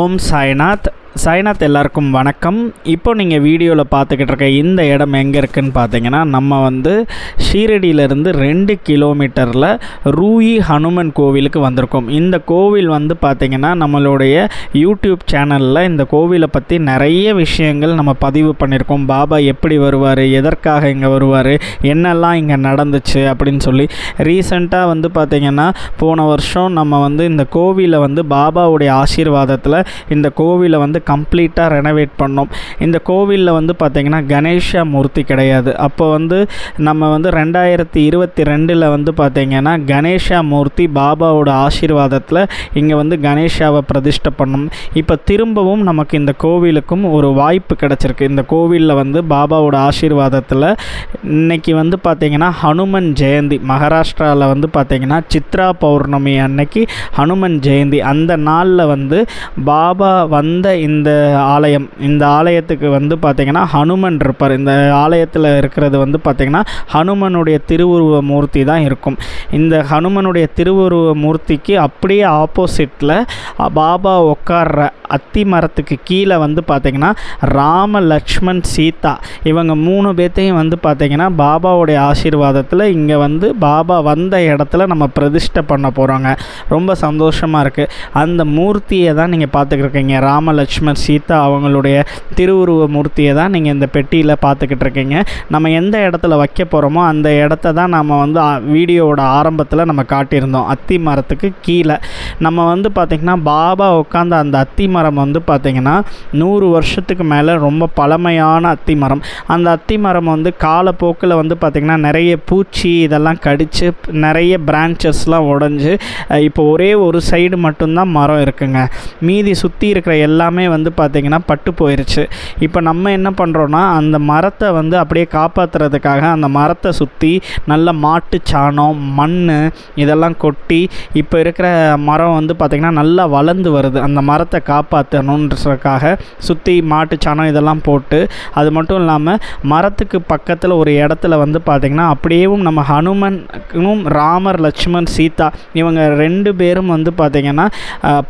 ஓம் சாய்நாத். சாய்நாத் எல்லாருக்கும் வணக்கம். இப்போ நீங்கள் வீடியோவில் பார்த்துக்கிட்டு இருக்க இந்த இடம் எங்கே இருக்குதுன்னு பார்த்தீங்கன்னா, நம்ம ஷீரடியிலேருந்து 2 கிலோமீட்டரில் ரூயி ஹனுமன் கோவிலுக்கு வந்திருக்கோம். இந்த கோவில் பார்த்திங்கன்னா நம்மளுடைய யூடியூப் சேனலில் இந்த கோவிலை பற்றி நிறைய விஷயங்கள் நம்ம பதிவு பண்ணியிருக்கோம். பாபா எப்படி வருவார், எதற்காக இங்கே வருவார், என்னெல்லாம் இங்கே நடந்துச்சு அப்படின்னு சொல்லி. ரீசெண்டாக பார்த்திங்கன்னா போன வருஷம் நம்ம இந்த கோவிலை பாபாவுடைய ஆசீர்வாதத்தில் இந்த கோவிலை கம்ப்ளீட்டாக ரெனோவேட் பண்ணோம். இந்த கோவிலில் பார்த்திங்கன்னா கணேஷா மூர்த்தி கிடையாது. அப்போ நம்ம 2022 பார்த்திங்கன்னா கணேஷா மூர்த்தி பாபாவோட ஆசீர்வாதத்தில் இங்கே கணேஷாவை பிரதிஷ்டை பண்ணோம். இப்போ திரும்பவும் நமக்கு இந்த கோவிலுக்கும் ஒரு வாய்ப்பு கிடச்சிருக்கு. இந்த கோவிலில் பாபாவோட ஆசீர்வாதத்தில் இன்றைக்கி பார்த்திங்கன்னா ஹனுமன் ஜெயந்தி. மகாராஷ்டிராவில் பார்த்திங்கன்னா சித்ரா பௌர்ணமி அன்னைக்கு ஹனுமன் ஜெயந்தி. அந்த நாளில் பாபா வந்த இந்த ஆலயத்துக்கு பார்த்திங்கன்னா ஹனுமன் இருப்பார். இந்த ஆலயத்தில் இருக்கிறது பார்த்திங்கன்னா ஹனுமனுடைய திருவுருவ மூர்த்தி தான் இருக்கும். இந்த ஹனுமனுடைய திருவுருவ மூர்த்திக்கு அப்படியே ஆப்போசிட்டில் பாபா உட்கார்ற அத்தி மரத்துக்கு கீழே பார்த்திங்கன்னா ராம, லக்ஷ்மண், சீதா இவங்க 3 பேர்த்தையும் பார்த்திங்கன்னா பாபாவுடைய ஆசீர்வாதத்தில் இங்கே பாபா வந்த இடத்துல நம்ம பிரதிஷ்டை பண்ண போகிறோங்க. ரொம்ப சந்தோஷமாக இருக்குது. அந்த மூர்த்தியை தான் நீங்கள் பார்த்துக்கிட்டு இருக்கீங்க. ராம, லக்ஷ்மண், சீதா அவங்களுடைய திருவுருவ மூர்த்தியை தான் நீங்கள் இந்த பெட்டியில் பார்த்துக்கிட்டு இருக்கீங்க. நம்ம எந்த இடத்துல வைக்க போகிறோமோ அந்த இடத்த தான் நம்ம வீடியோவோட ஆரம்பத்தில் நம்ம காட்டியிருந்தோம். அத்தி மரத்துக்கு கீழே நம்ம பார்த்திங்கன்னா பாபா உட்காந்த அந்த அத்தி மரம் பார்த்திங்கன்னா 100 வருஷத்துக்கு மேலே ரொம்ப பழமையான அத்தி மரம். அந்த அத்தி மரம் காலப்போக்கில் பார்த்திங்கன்னா நிறைய பூச்சி இதெல்லாம் கடித்து நிறைய பிரான்ச்சஸ்லாம் உடஞ்சி இப்போ ஒரே ஒரு சைடு மட்டும்தான் மரம் இருக்குங்க. மீதி சுற்றி இருக்கிற எல்லாமே பார்த்திங்கன்னா பட்டு போயிடுச்சு. இப்போ நம்ம என்ன பண்ணுறோன்னா அந்த மரத்தை அப்படியே காப்பாற்றுறதுக்காக அந்த மரத்தை சுற்றி நல்ல மாட்டு சாணம், மண் இதெல்லாம் கொட்டி இப்போ இருக்கிற மரம் பார்த்திங்கன்னா நல்லா வளர்ந்து வருது. அந்த மரத்தை காப்பாற்றணுன்றதுக்காக சுற்றி மாட்டு சாணம் இதெல்லாம் போட்டு, அது மட்டும் இல்லாமல் மரத்துக்கு பக்கத்தில் ஒரு இடத்துல பார்த்திங்கன்னா அப்படியேவும் நம்ம ஹனுமனும் ராமர், லக்ஷ்மண், சீதா இவங்க 2 பேரும் பார்த்திங்கன்னா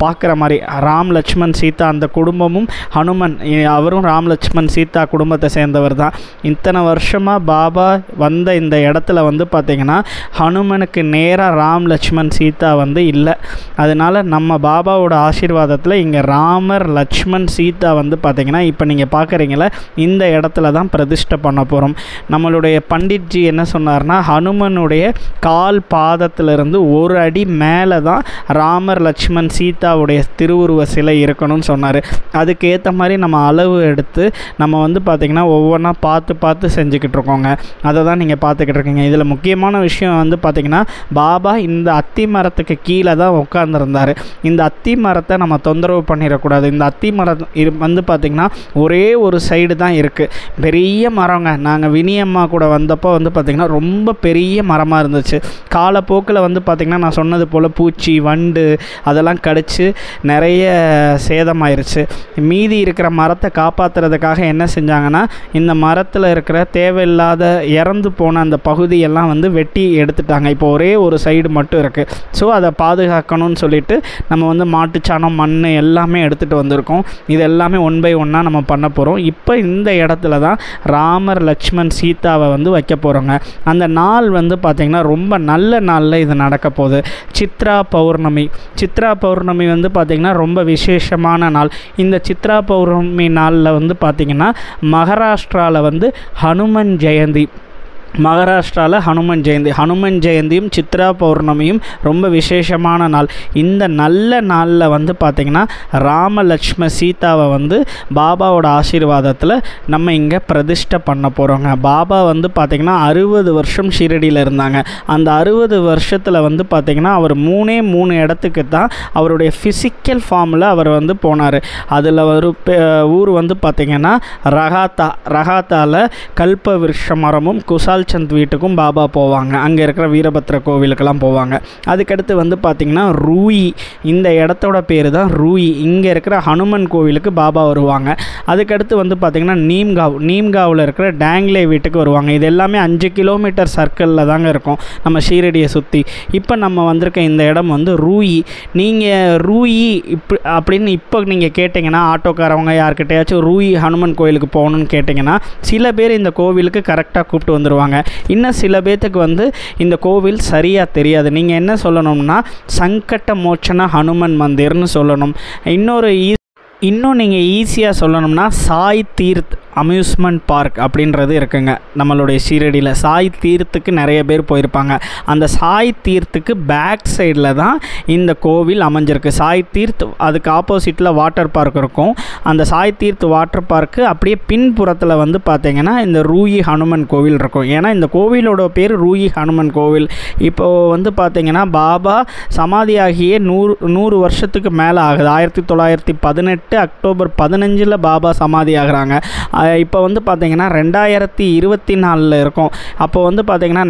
பார்க்குற மாதிரி ராம், லக்ஷ்மண், சீதா அந்த குடும்பமும் ஹனுமன் அவரும் ராம், லக்ஷ்மண், சீதா குடும்பத்தை சேர்ந்தவர் தான். இத்தனை வருஷமாக பாபா வந்த இந்த இடத்துல பார்த்திங்கன்னா ஹனுமனுக்கு நேராக ராம், லக்ஷ்மண், சீதா இல்லை. அதனால் நம்ம பாபாவோட ஆசீர்வாதத்தில் இங்கே ராமர், லக்ஷ்மண், சீதா பார்த்திங்கன்னா இப்போ நீங்கள் பார்க்குறீங்கள இந்த இடத்துல தான் பிரதிஷ்டை பண்ண போகிறோம். நம்மளுடைய பண்டிட்ஜி என்ன சொன்னார்னா, ஹனுமனுடைய கால் பாதத்திலிருந்து 1 அடி மேலே தான் ராமர், லக்ஷ்மண், சீதாவுடைய திருவுருவ சிலை இருக்கணும்னு சொன்னார். அதுக்கு ஏற்ற மாதிரி நம்ம அளவு எடுத்து நம்ம பார்த்திங்கன்னா ஒவ்வொன்றா பார்த்து செஞ்சுக்கிட்டு இருக்கோங்க. அதை தான் நீங்கள் பார்த்துக்கிட்டு இருக்கீங்க. இதில் முக்கியமான விஷயம் பார்த்திங்கன்னா பாபா இந்த அத்தி மரத்துக்கு கீழே தான் உட்கார்ந்துருந்தார். இந்த அத்தி மரத்தை நம்ம தொந்தரவு பண்ணிடக்கூடாது. இந்த அத்தி மரம் பார்த்திங்கன்னா ஒரே ஒரு சைடு தான் இருக்குது. பெரிய மரங்க. நாங்கள் வினியம்மா கூட வந்தப்போ பார்த்திங்கன்னா ரொம்ப பெரிய மரமாக இருந்துச்சு. காலப்போக்கில் பார்த்திங்கன்னா நான் சொன்னது போல் பூச்சி, வண்டு அதெல்லாம் கடிச்சு நிறைய சேதமாயிருச்சு. மீதி இருக்கிற மரத்தை காப்பாற்றுறதுக்காக என்ன செஞ்சாங்கன்னா, இந்த மரத்தில் இருக்கிற தேவையில்லாத இறந்து போன அந்த பகுதியெல்லாம் வெட்டி எடுத்துட்டாங்க. இப்போ ஒரே ஒரு சைடு மட்டும் இருக்குது. ஸோ அதை பாதுகாக்கணும்னு சொல்லிட்டு நம்ம மாட்டுச்சாணம், மண் எல்லாமே எடுத்துகிட்டு வந்திருக்கோம். இது எல்லாமே 1 by 1 நம்ம பண்ண போகிறோம். இப்போ இந்த இடத்துல தான் ராமர், லக்ஷ்மண், சீதாவை வைக்க போகிறோங்க. அந்த நாள் பார்த்திங்கன்னா ரொம்ப நல்ல நாளில் இது நடக்க போகுது. சித்ரா பௌர்ணமி. சித்ரா பௌர்ணமி பார்த்திங்கன்னா ரொம்ப விசேஷமான நாள். இந்த சித்ரா பௌர்ணமி நாளில் பார்த்திங்கன்னா மகாராஷ்டிராவில் ஹனுமன் ஜெயந்தி. மகாராஷ்டிராவில் ஹனுமன் ஜெயந்தியும் சித்ரா பௌர்ணமியும் ரொம்ப விசேஷமான நாள். இந்த நல்ல நாளில் பார்த்திங்கன்னா ராம, லக்ஷ்மண, சீதாவை பாபாவோட ஆசீர்வாதத்தில் நம்ம இங்கே பிரதிஷ்டை பண்ண போகிறோங்க. பாபா பார்த்திங்கன்னா 60 வருஷம் ஷீரடியில் இருந்தாங்க. அந்த 60 வருஷத்தில் பார்த்திங்கன்னா அவர் 3 இடத்துக்கு தான் அவருடைய ஃபிசிக்கல் ஃபார்மில் அவர் போனார். அதில் ஒரு ஊர் பார்த்திங்கன்னா ரகாத்தாவில் கல்ப விருஷ மரமும் குசால் தால்சந்த் வீட்டுக்கும் பாபா போவாங்க. அங்கே இருக்கிற வீரபத்ர கோவிலுக்கெல்லாம் போவாங்க. அதுக்கடுத்து வந்து பார்த்திங்கன்னா ரூயி, இந்த இடத்தோட பேர் தான் ரூயி. இங்கே இருக்கிற ஹனுமன் கோவிலுக்கு பாபா வருவாங்க. அதுக்கடுத்து வந்து பார்த்திங்கன்னா நீம்காவில் இருக்கிற டேங்லே வீட்டுக்கு வருவாங்க. இது எல்லாமே 5 கிலோமீட்டர் சர்க்கிளில் தாங்க இருக்கும் நம்ம ஷீரடியை சுற்றி. இப்போ நம்ம வந்திருக்க இந்த இடம் வந்து ரூயி. நீங்கள் ரூயி அப்படின்னு இப்போ நீங்கள் கேட்டிங்கன்னா, ஆட்டோக்காரவங்க யார்கிட்டையாச்சும் ரூயி ஹனுமன் கோவிலுக்கு போகணுன்னு கேட்டிங்கன்னா சில பேர் இந்த கோவிலுக்கு கரெக்டாக கூப்பிட்டு வந்துடுவாங்க. இன்னும் சில பேர்த்துக்கு வந்து இந்த கோவில் சரியாக தெரியாது. நீங்கள் என்ன சொல்லணும்னா சங்கட்ட மோச்சன ஹனுமன் மந்திர்னு சொல்லணும். இன்னும் நீங்கள் ஈஸியாக சொல்லணும்னா சாய் தீர்த் அம்யூஸ்மெண்ட் பார்க் அப்படின்றது இருக்குங்க நம்மளுடைய ஷீரடியில். சாய் தீர்த்துக்கு நிறைய பேர் போயிருப்பாங்க. அந்த சாய் தீர்த்துக்கு பேக் சைடில் தான் இந்த கோவில் அமைஞ்சிருக்கு. சாய் தீர்த் அதுக்கு ஆப்போசிட்டில் வாட்டர் பார்க் இருக்கும். அந்த சாய் தீர்த் வாட்டர் பார்க்கு அப்படியே பின்புறத்தில் வந்து பார்த்திங்கன்னா இந்த ரூயி ஹனுமன் கோவில் இருக்கும். ஏன்னா இந்த கோவிலோட பேர் ரூயி ஹனுமன் கோவில். இப்போது வந்து பார்த்திங்கன்னா பாபா சமாதியாகியே 100 வருஷத்துக்கு மேலே ஆகுது. 1918 அக்டோபர் 15 பாபா சமாதி ஆகிறாங்க. இப்போ வந்து பார்த்திங்கன்னா 2024 இருக்கும். அப்போ வந்து பார்த்திங்கன்னா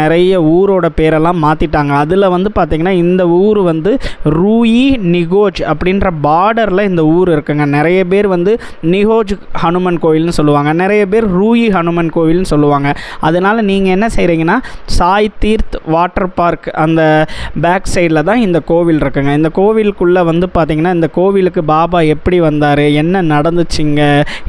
நிறைய ஊரோட பேரெல்லாம் மாற்றிட்டாங்க. அதில் வந்து பார்த்திங்கன்னா இந்த ஊர் வந்து ரூயி நிகோஜ் அப்படின்ற பார்டரில் இந்த ஊர் இருக்குங்க. நிறைய பேர் வந்து நிகோஜ் ஹனுமன் கோவில்னு சொல்லுவாங்க, நிறைய பேர் ரூயி ஹனுமன் கோவில்னு சொல்லுவாங்க. அதனால் நீங்கள் என்ன செய்கிறீங்கன்னா சாய் தீர்த் வாட்டர் பார்க் அந்த பேக் சைடில் தான் இந்த கோவில் இருக்குங்க. இந்த கோவிலுக்குள்ளே வந்து பார்த்திங்கன்னா இந்த கோவிலுக்கு பாபா எப்படி வந்தார், என்ன நடந்துச்சுங்க,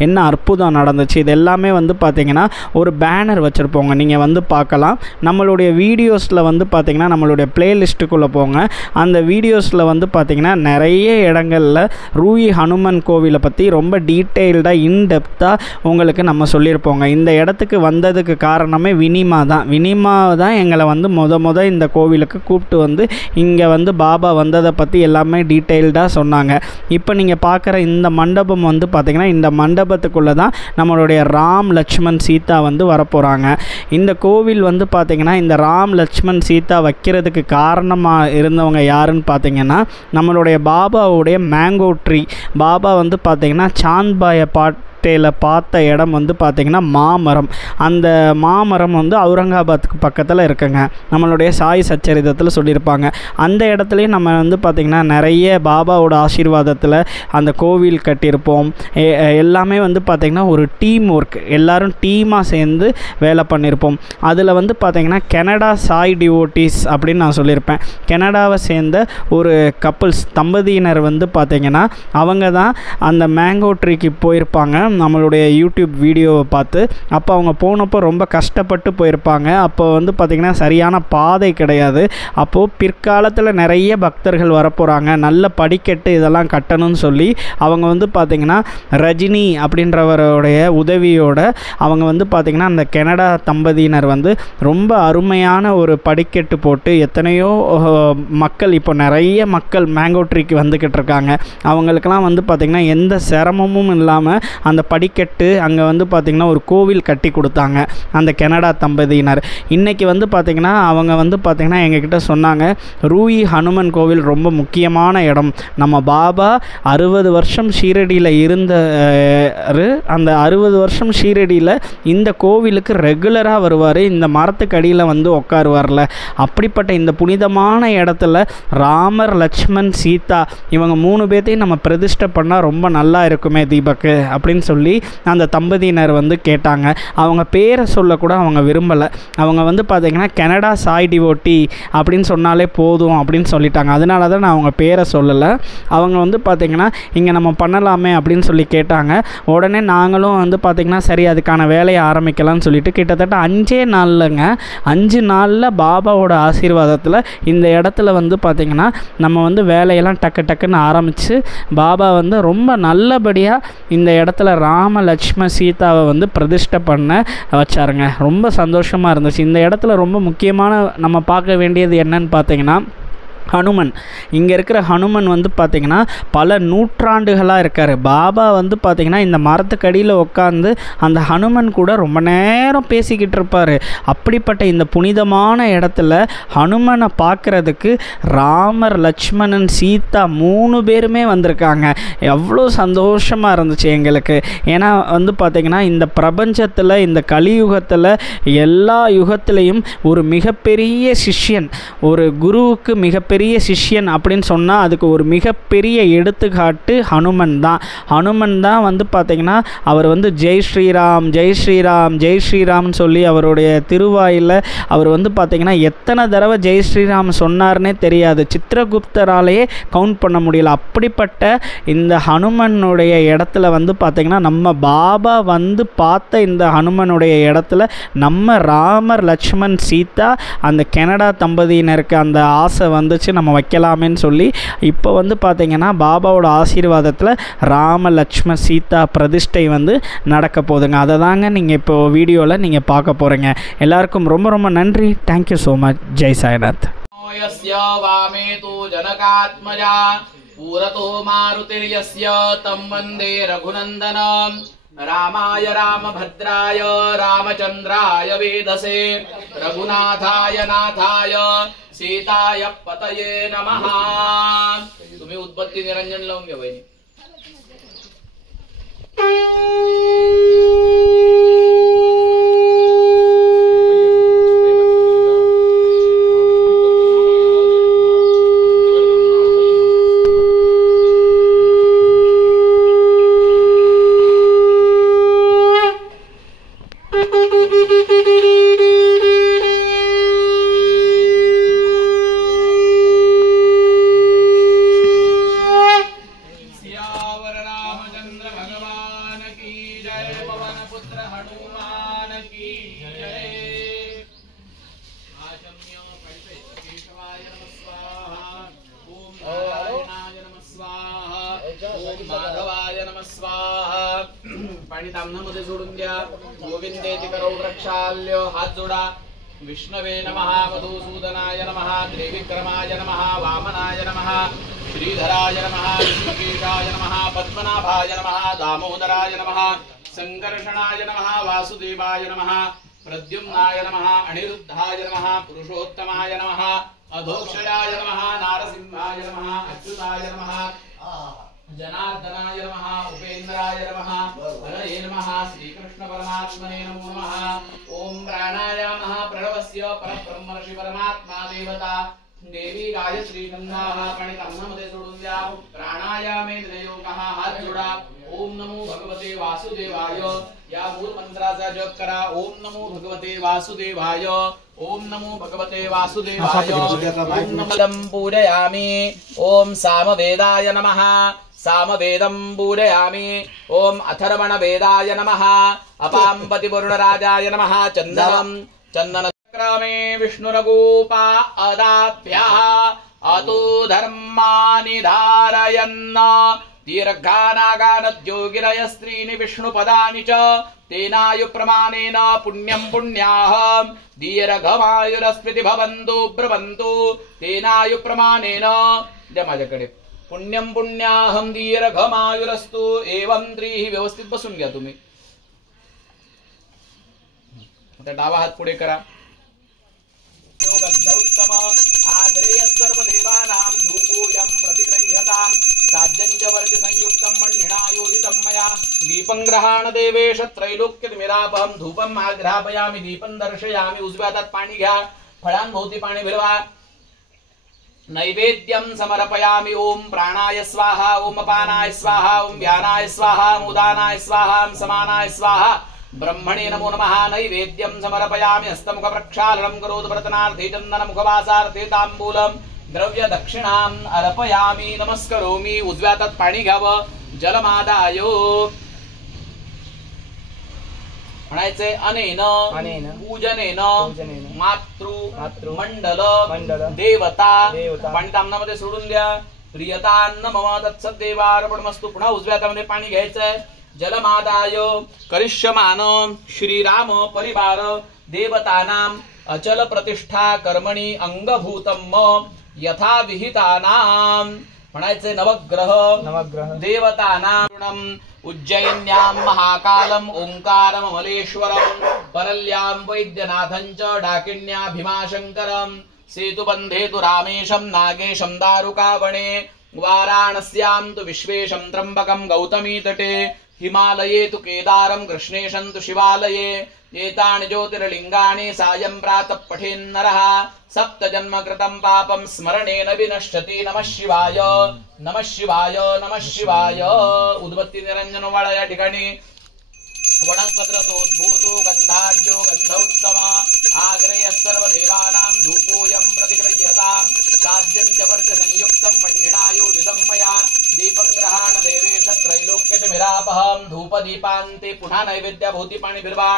என்ன அற்புதம் நடந்துச்சு, இது எல்லாமே வந்து பார்த்திங்கன்னா ஒரு பேனர் வச்சுருப்போங்க. நீங்கள் வந்து பார்க்கலாம். நம்மளுடைய வீடியோஸில் வந்து பார்த்திங்கன்னா நம்மளுடைய ப்ளேலிஸ்ட்டுக்குள்ளே போங்க. அந்த வீடியோஸில் வந்து பார்த்திங்கன்னா நிறைய இடங்களில் ரூயி ஹனுமன் கோவிலை பற்றி ரொம்ப டீட்டெயில்டாக இன்டெப்த்தாக உங்களுக்கு நம்ம சொல்லியிருப்போங்க. இந்த இடத்துக்கு வந்ததுக்கு காரணமே வினிமா தான் எங்களை வந்து முத இந்த கோவிலுக்கு கூப்பிட்டு வந்து இங்கே வந்து பாபா வந்ததை பற்றி எல்லாமே டீட்டெயில்டாக சொன்னாங்க. இப்போ நீங்கள் பார்க்குற இந்த மண்டபம் வந்து பார்த்திங்கன்னா இந்த மண்டபத்துக்குள்ளே தான் நம்மளுடைய ராம் லக்ஷ்மண் சீதா வந்து வரப்போகிறாங்க. இந்த கோவில் வந்து பார்த்திங்கன்னா இந்த ராம் லக்ஷ்மண் சீதா வைக்கிறதுக்கு காரணமாக இருந்தவங்க யாருன்னு பார்த்திங்கன்னா நம்மளுடைய பாபாவுடைய மேங்கோ ட்ரீ. பாபா வந்து பார்த்திங்கன்னா சாந்த்பாயை பார்த்த இடம் வந்து பார்த்திங்கன்னா மாமரம். அந்த மாமரம் வந்து அவுரங்காபாத்துக்கு பக்கத்தில் இருக்குங்க. நம்மளுடைய சாய் சச்சரிதத்தில் சொல்லியிருப்பாங்க. அந்த இடத்துலையும் நம்ம வந்து பார்த்திங்கன்னா நிறைய பாபாவோட ஆசீர்வாதத்தில் அந்த கோவில் கட்டியிருப்போம். எல்லாமே வந்து பார்த்திங்கன்னா ஒரு டீம் ஒர்க், எல்லோரும் டீமாக சேர்ந்து வேலை பண்ணியிருப்போம். அதில் வந்து பார்த்திங்கன்னா கனடா சாய் டிவோட்டீஸ் அப்படின்னு நான் சொல்லியிருப்பேன். கனடாவை சேர்ந்த ஒரு கப்புள்ஸ் தம்பதியினர் வந்து பார்த்திங்கன்னா அவங்க தான் அந்த மேங்கோ ட்ரீக்கு போயிருப்பாங்க நம்மளுடைய யூடியூப் வீடியோவை பார்த்து. அப்போ அவங்க போனப்போ ரொம்ப கஷ்டப்பட்டு போயிருப்பாங்க. அப்போ வந்து பார்த்திங்கன்னா சரியான பாதை கிடையாது. அப்போது பிற்காலத்தில் நிறைய பக்தர்கள் வரப்போகிறாங்க, நல்ல படிக்கட்டு இதெல்லாம் கட்டணும்னு சொல்லி அவங்க வந்து பார்த்திங்கன்னா ரஜினி அப்படின்றவருடைய உதவியோட அவங்க வந்து பார்த்திங்கன்னா அந்த கனடா தம்பதியினர் வந்து ரொம்ப அருமையான ஒரு படிக்கட்டு போட்டு எத்தனையோ மக்கள், இப்போ நிறைய மக்கள் மேங்கோ ட்ரீக்கு வந்துக்கிட்டு இருக்காங்க. அவங்களுக்கெல்லாம் வந்து பார்த்திங்கன்னா எந்த சிரமமும் இல்லாமல் அந்த படிக்கட்டு அங்கே வந்து பார்த்திங்கன்னா ஒரு கோவில் கட்டி கொடுத்தாங்க அந்த கனடா தம்பதியினர். இன்றைக்கி வந்து பார்த்திங்கன்னா அவங்க வந்து பார்த்திங்கன்னா எங்ககிட்ட சொன்னாங்க, ரூயி ஹனுமன் கோவில் ரொம்ப முக்கியமான இடம். நம்ம பாபா 60 வருஷம் ஷீரடியில் அந்த 60 வருஷம் ஷீரடியில் இந்த கோவிலுக்கு ரெகுலராக வருவார், இந்த மரத்துக்கு அடியில் வந்து உட்காருவார்ல. அப்படிப்பட்ட இந்த புனிதமான இடத்துல ராமர் லக்ஷ்மண் சீதா இவங்க 3 பேர்த்தையும் நம்ம பிரதிஷ்டை பண்ணால் ரொம்ப நல்லா இருக்குமே தீபக்கு அப்படின்னு சொல்லி அந்த தம்பதியினர் வந்து கேட்டாங்க. அவங்க பேரை சொல்லக்கூட அவங்க விரும்பலை. அவங்க வந்து பார்த்திங்கன்னா கனடா சாய் டிவோட்டி அப்படின்னு சொன்னாலே போதும் அப்படின்னு சொல்லிட்டாங்க. அதனால தான் நான் அவங்க பேரை சொல்லலை. அவங்க வந்து பார்த்திங்கன்னா இங்கே நம்ம பண்ணலாமே அப்படின்னு சொல்லி கேட்டாங்க. உடனே நாங்களும் வந்து பார்த்திங்கன்னா சரி அதுக்கான வேலையை ஆரம்பிக்கலாம்னு சொல்லிட்டு கிட்டத்தட்ட 5 நாளில் பாபாவோட ஆசீர்வாதத்தில் இந்த இடத்துல வந்து பார்த்திங்கன்னா நம்ம வந்து வேலையெல்லாம் டக்குன்னு ஆரம்பித்து பாபா வந்து ரொம்ப நல்லபடியாக இந்த இடத்துல ராம லக்ஷ்மண சீதாவை வந்து பிரதிஷ்டை பண்ண வச்சாருங்க. ரொம்ப சந்தோஷமாக இருந்துச்சு. இந்த இடத்துல ரொம்ப முக்கியமான நம்ம பார்க்க வேண்டியது என்னன்னு பார்த்தீங்கன்னா ஹனுமன், இங்கே இருக்கிற ஹனுமன் வந்து பார்த்திங்கன்னா பல நூற்றாண்டுகளாக இருக்கார். பாபா வந்து பார்த்திங்கன்னா இந்த மரத்துக்கடியில் உட்காந்து அந்த ஹனுமன் கூட ரொம்ப நேரம் பேசிக்கிட்டு இருப்பார். அப்படிப்பட்ட இந்த புனிதமான இடத்துல ஹனுமனை பார்க்குறதுக்கு ராமர், லட்சுமணன், சீதா 3 பேருமே வந்திருக்காங்க. எவ்வளோ சந்தோஷமாக இருந்துச்சு எங்களுக்கு. ஏன்னா வந்து பார்த்திங்கன்னா இந்த பிரபஞ்சத்தில், இந்த கலியுகத்தில், எல்லா யுகத்திலையும் ஒரு மிகப்பெரிய சிஷ்யன், ஒரு குருவுக்கு மிகப்பெரிய சிஷ்யன் அப்படின்னு சொன்னால் அதுக்கு ஒரு மிகப்பெரிய எடுத்துக்காட்டு ஹனுமன் தான். ஹனுமன் தான் வந்து பார்த்திங்கன்னா அவர் வந்து ஜெய் ஸ்ரீராம், ஜெய் ஸ்ரீராம், ஜெய் ஸ்ரீராம்னு சொல்லி அவருடைய திருவாயில் அவர் வந்து பார்த்திங்கன்னா எத்தனை தடவை ஜெய் ஸ்ரீராம் சொன்னார்னே தெரியாது. சித்திரகுப்தராலேயே கவுண்ட் பண்ண முடியல. அப்படிப்பட்ட இந்த ஹனுமனுடைய இடத்துல வந்து பார்த்திங்கன்னா நம்ம பாபா வந்து பார்த்த இந்த ஹனுமனுடைய இடத்துல நம்ம ராமர், லட்சுமண், சீதா அந்த கனடா தம்பதியினருக்கு அந்த ஆசை வந்துச்சு நம்ம வைக்கலாமேன்னு சொல்லி இப்போ வந்து பார்த்திங்கன்னா பாபாவோட ஆசீர்வாதத்தில் ராம, லட்சுமண், சீதா பிரதிஷ்டை வந்து நடக்க போகுதுங்க. அதை தாங்க நீங்கள் இப்போ வீடியோவில் நீங்கள் பார்க்க போகிறீங்க. எல்லாருக்கும் ரொம்ப ரொம்ப நன்றி. Thank you so much. Jai Sainath. रामाय रामभद्राय रामचंद्राय वेदसे रघुनाथाय नाथाय सीताय पतये नमः. तुम्ही उद्बत्ती निरंजन लावून घ्या वहिनी. माधवाय नमः स्वाहा. पाणी ताम्नामध्ये सोडून द्या. गोविंदेति करो वृक्षाल्य. हात जोडा. विष्णवे नमः, मधुसूदनाय नमः, त्रिविक्रमाय नमः, वामनाय नमः, श्रीधराय नमः, विष्णुकेशाय नमः, पद्मनाभाय नमः, दामोदराय नमः, संकर्षणाय नमः, वासुदेवाय नमः, प्रद्युम्नाय नमः, अनिरुद्धाय नमः, पुरुषोत्तमाय नमः, अधोक्षयाय नमः, नारसिंहाय नमः, अच्युताय नमः, जनार्दनाय नमः, उपेन्द्राय नमः, हरये नमः, श्रीकृष्ण परमात्मने नमो नमः. ओम प्राणायामः प्रणवस्य परब्रह्म ऋषि परमात्मा देवता देवी गायत्री गंधाः पाणिताम्नामध्ये सोडून द्या. प्राणायामे योगः. हात जोडा. ओम नमो भगवते वासुदेवाय. या मूल मंत्राचा जप करा. ओम नमो भगवते वासुदेवाय. ओम नमो भगवते वासुदेवाय. ओम नमः पूजयामि. ओम सामवेदाय नमः. सामवेदं पूजयामि. ओम अथर्वण वेदाय नमः. अपाम्पति वरुणराजाय नमः. चन्दनं चन्दनक्रमे विष्णुरगोपा अदाभ्यः अतो धर्मानि धारयन् दीर्घानागानद्योगिरय स्त्रीनि विष्णुपदानि च तेनायु प्रमाणेन पुण्यं पुण्याहं दीर्घमायुरस्मृति भवन्तु ब्रवन्तु तेनायु प्रमाणेन. द्या माझ्याकडे. पुण्यं पुण्याहं दीर्घमायुरस्तु. एवं त्रिः. व्यवस्थित बसून घ्या तुम्ही. आता डावा हात पुढे करा. गंधौत्तम आग्रेय सर्वदेवानां धूपोऽयं प्रतिगृह्यतां साध्यं च वर्ज संयुक्तं मण्डिना योजितं मया दीपं ग्रहाण देवेश त्रैलोक्यतिमिरापहं धूपं आग्रापयामि दीपं दर्शयामि. उजव्या हातात पाणी घ्या. फळांभोवती पाणी भिरवा. नैवेद्यं समर्पयामि. ओम प्राणाय स्वाहा. ओम अपानाय स्वाहा. ओम व्यानाय स्वाहा. ओम उदानाय स्वाहा. ओम समानाय स्वाहा. ब्रह्मणे नमो नमः. नैवेद्यं समर्पयामि. हस्तमुख प्रक्षालनं करोतु. प्रतनार्थे चन्दनमुखवासार्थे ताम्बूलं द्रव्य दक्षिणाम् अर्पयामि. नमस्करोमि. उजव्या हातात पाणी घ्यावं. जलमादाय म्हणायचे. अनेन पूजनेन मातृ मंडल देवता. पाणी ताम्नामध्ये सोडून द्या. प्रियतान्न मम तत्सद्देवार्पणमस्तु. पुन्हा उजव्या हातामध्ये पाणी घ्यायचंय. जलमादाय करिष्यमान श्रीराम परिवार देवतानां अचल प्रतिष्ठा कर्मणि अंगभूतम यथा विहितानां म्हणायचे नवग्रह देवतानां उज्जयिन्यां महाकालम ओंकारम अमलेश्वरम परल्यां वैद्यनाथं च डाकिन्या भीमाशंकरम सेतुबंधे तु रामेशं नागेशं दारुकावणे वाराणस्यां तु विश्वेशं त्र्यंबकं गौतमी तटे हिमालये तु केदारं कृष्णेशं तु शिवालये एतानि ज्योतिर्लिंगानि सायं प्रातः पठेन्नरः सप्तजन्म कृतं पापं स्मरणेन विनश्यति नमः शिवाय नमः शिवाय नमः शिवाय उद्बत्ती निरंजन वाळा या ठिकाणी वनस्पत्रसोद्भूतो गंधाढ्यो गंधोत्तम आग्रेय सर्व देवानां धूपोऽयं प्रतिगृह्यतां साध्यं जवर्च संयुक्तं मण्डिनायोजितं मया दीपं ग्रहाण देवेश त्रैलोक्यतिमिरापहं धूपदीपान्ते पुनः नैवेद्यभूतिपाणिभिर्वा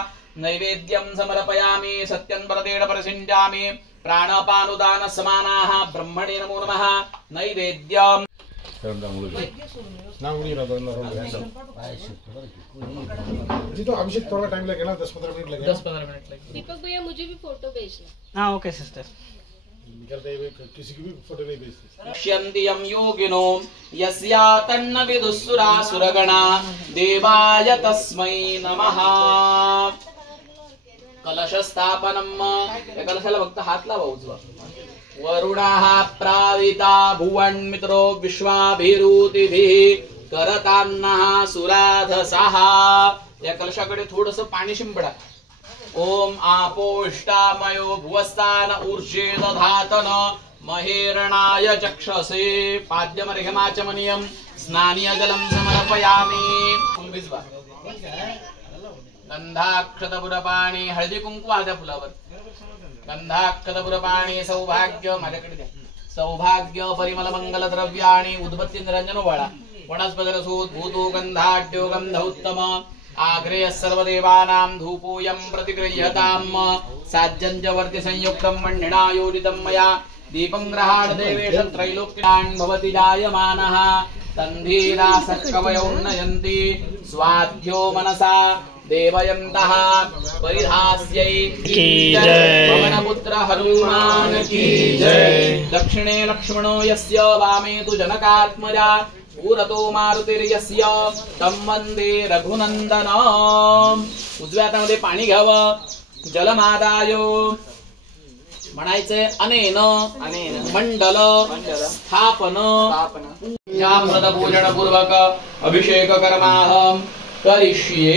नैवेद्यं समर्पयामि सत्यं व्रतेन प्रसिञ्चामि प्राणपानुदान समानाः ब्रह्मणे नमो नमः नैवेद्यं जी तो अभिषेक थोड़ा टाइम लगेगा 10-15 मिनट लगेगा 10-15 मिनट लगेगा दीपक भैया मुझे भी फोटो भेजना हाँ ओके सिस्टर करते हुए किसी की भी फोटो नहीं भेजते क्ष्यन्तियं योगिनो यस्या तन्न विदुस्सुरा सुरगणा देवाय तस्मै नमः कलश स्थापनम या कलशाला फक्त हात लावा उजवा वरुणाः प्राविता भुवन्मित्रो विश्वाभिरुतिभिः करतान्नः सुराधसः या कलशाकडे थोडंसं पाणी शिंपडा ओम आपोष्टामयो भुवस्तान ऊर्जे दधातन महेरणाय चक्षसे पाद्यमर्घमाचमनीयं स्नानीय जलं समर्पयामि फुल भिजवा गंधाक्षतपुरपाणी हळदी कुंकू आद्या फुलावर गंधाक्षतपुरपाणी सौभाग्य माझ्याकडे द्या सौभाग्य परिमल मंगल द्रव्याणि उद्बत्ती निरंजन वाळा वनस्पतिरसोद्भूतो गंधाढ्यो गंधोत्तम आग्रेय सर्वदेवानां धूपोऽयं प्रतिगृह्यतां साज्यं च वर्ति संयुक्तं मण्डिनायोजितं मया दीपं ग्रहाण देवेश त्रैलोक्यान् भवति जायमानः तन्धीरासत्कवयो नयन्ति स्वाध्यो मनसा देवयन्तः परिधास्यै की जय पवनपुत्र हनुमान की जय दक्षिणे लक्ष्मणो यस्य वामे तु जनकात्मजा पुरतो मारुतिर्यस्य तं वन्दे रघुनंदनम् उजव्या हातामध्ये पाणी घ्यावं जलमादाय म्हणायचे अनेन मंडल स्थापन पूजन पूर्वक अभिषेक कर्माहं करिष्ये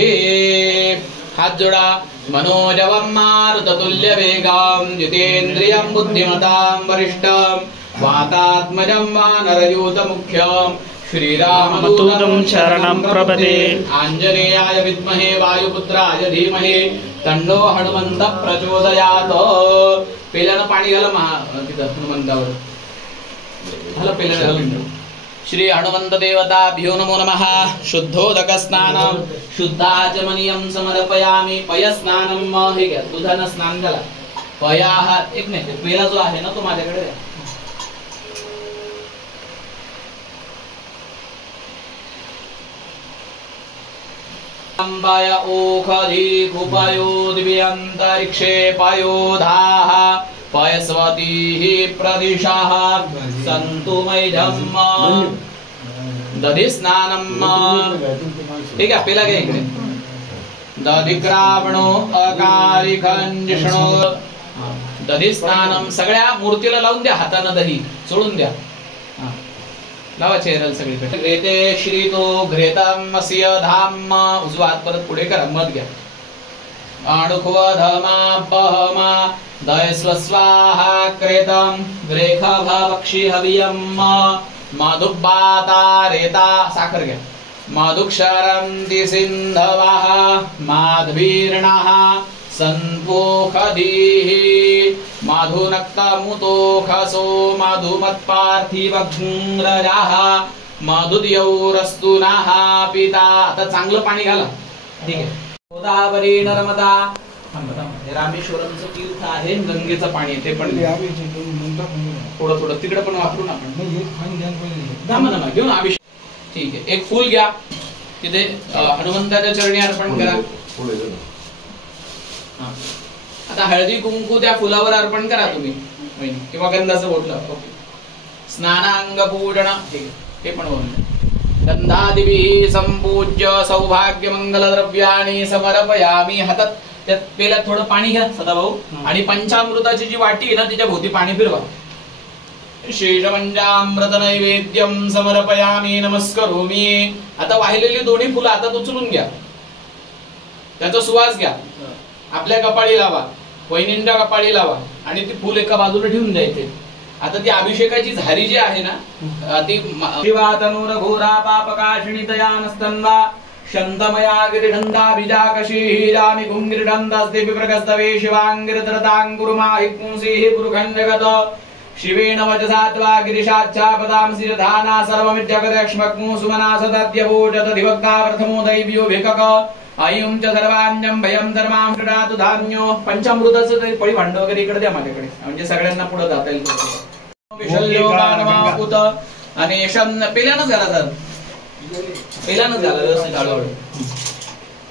हात जोडा मनोजवं मारुततुल्य वेगं जितेन्द्रियं बुद्धिमतां वरिष्ठं वातात्मजं वानरयूत मुख्यं श्रीरामदूतं शरणं प्रपदे आंजनेयाय विद्महे वायुपुत्राय धीमहि तन्नो हनुमंत प्रचोदयात् पेल्यानं पाणी घाला तिथं हनुमंतावर झालं पेल्यानं घालून श्री हनुमंत देवताभ्यो नमो नमः शुद्धोदक स्नानं शुद्धाचमनीयं समर्पयामि पय स्नानं हे घ्या दुधानं स्नान झाला पयाः एक नाही पेला जो आहे ना तो माझ्याकडे द्या पाय ओखधी कुपयो दिव्यंतरिक्षे पयोधाः पयस्वतीः प्रदिशाः सन्तु मैधम् दधि स्नानम् ठीक आहे पेला घ्या इकडे दधिग्रावणो अकारिखं जिष्णो दधि स्नानम सगळ्या मूर्तीला लावून द्या हाताने दही सोडून द्या लावा चेहऱ्याला सगळीकडे घ्रेते श्रीतो घ्रेतम अस्य धाम उजवा हात परत पुढे करा मध घ्या अणुक्वधमा बहमा दयस्व स्वाहा क्रेतम ग्रेख भक्षी हवियम मधुबाता रेता साखर घ्या मधुक्षरंति सिंधवः माध्वीर्णः संपोखधीः मधुनक्तमुतोखसो मधुमत्पार्थिवघ्रजः मधुद्यौरस्तु नः पिता आता चांगलं पाणी घाला ठीक आहे गोदावरी नर्मदा रामेश्वरमचं तीर्थ आहे गंगेचं पाणी ते पण थोडं थोडं तिकडे पण वापरू ना आपण घेऊन अभिषेक ठीक आहे एक फूल घ्या तिथे हनुमंताच्या चरणी अर्पण करा आता हळदी कुंकू त्या फुलावर अर्पण करा तुम्ही किंवा गंधाचं बोटलं ओके स्नानांगपूजन हे पण बोलले गंधादिभिः संपूज्य सौभाग्यमंगलद्रव्याणि समर्पयामि हातात त्यात पेल्यात थोडं पाणी घ्या सदाभाऊ आणि पंचामृताची जी वाटी आहे ना तिच्या भोवती पाणी फिरवा शेषमंजामृत नैवेद्यम समर्पयामि नमस्करोमि आता वाहिलेली दोन्ही फुलं हातात उचलून घ्या त्याचा सुवास घ्या आपल्या कपाळी लावा वहिनींच्या कपाळी लावा आणि ती फुल एका बाजूला ठेवून द्यायचे आता ती अभिषेकाची झारी जी आहे ना ती शिवा तनूर घोरा पापकाशिनी तयानस्तन्वा शंतमया गिरिढंदा बीजाकशी जामि गुंगिरिढंदास्ते विप्रकस्तवे शिवांगिरतरतांगुरुमाहि पुंसीहि पुरुखंजगत शिवेन वचसा त्वा गिरिशाच्छापदांसि धाना सर्वमिज्जगदक्ष्मक्मु सुमना सदद्यवोचत धिवक्ता प्रथमो दैव्यो भिकक आयुं च सर्वांजं भयं धर्मां क्रीडातु धान्यो पंचामृताचं तरी पळी भांड वगैरे इकडे द्या माझ्याकडे म्हणजे सगळ्यांना पुढे जाता येईल विशल्यो मानवापुत आणि शन पेल्यानंच झाला सर पेल्यानंच झाला व्यवस्थित हळूहळू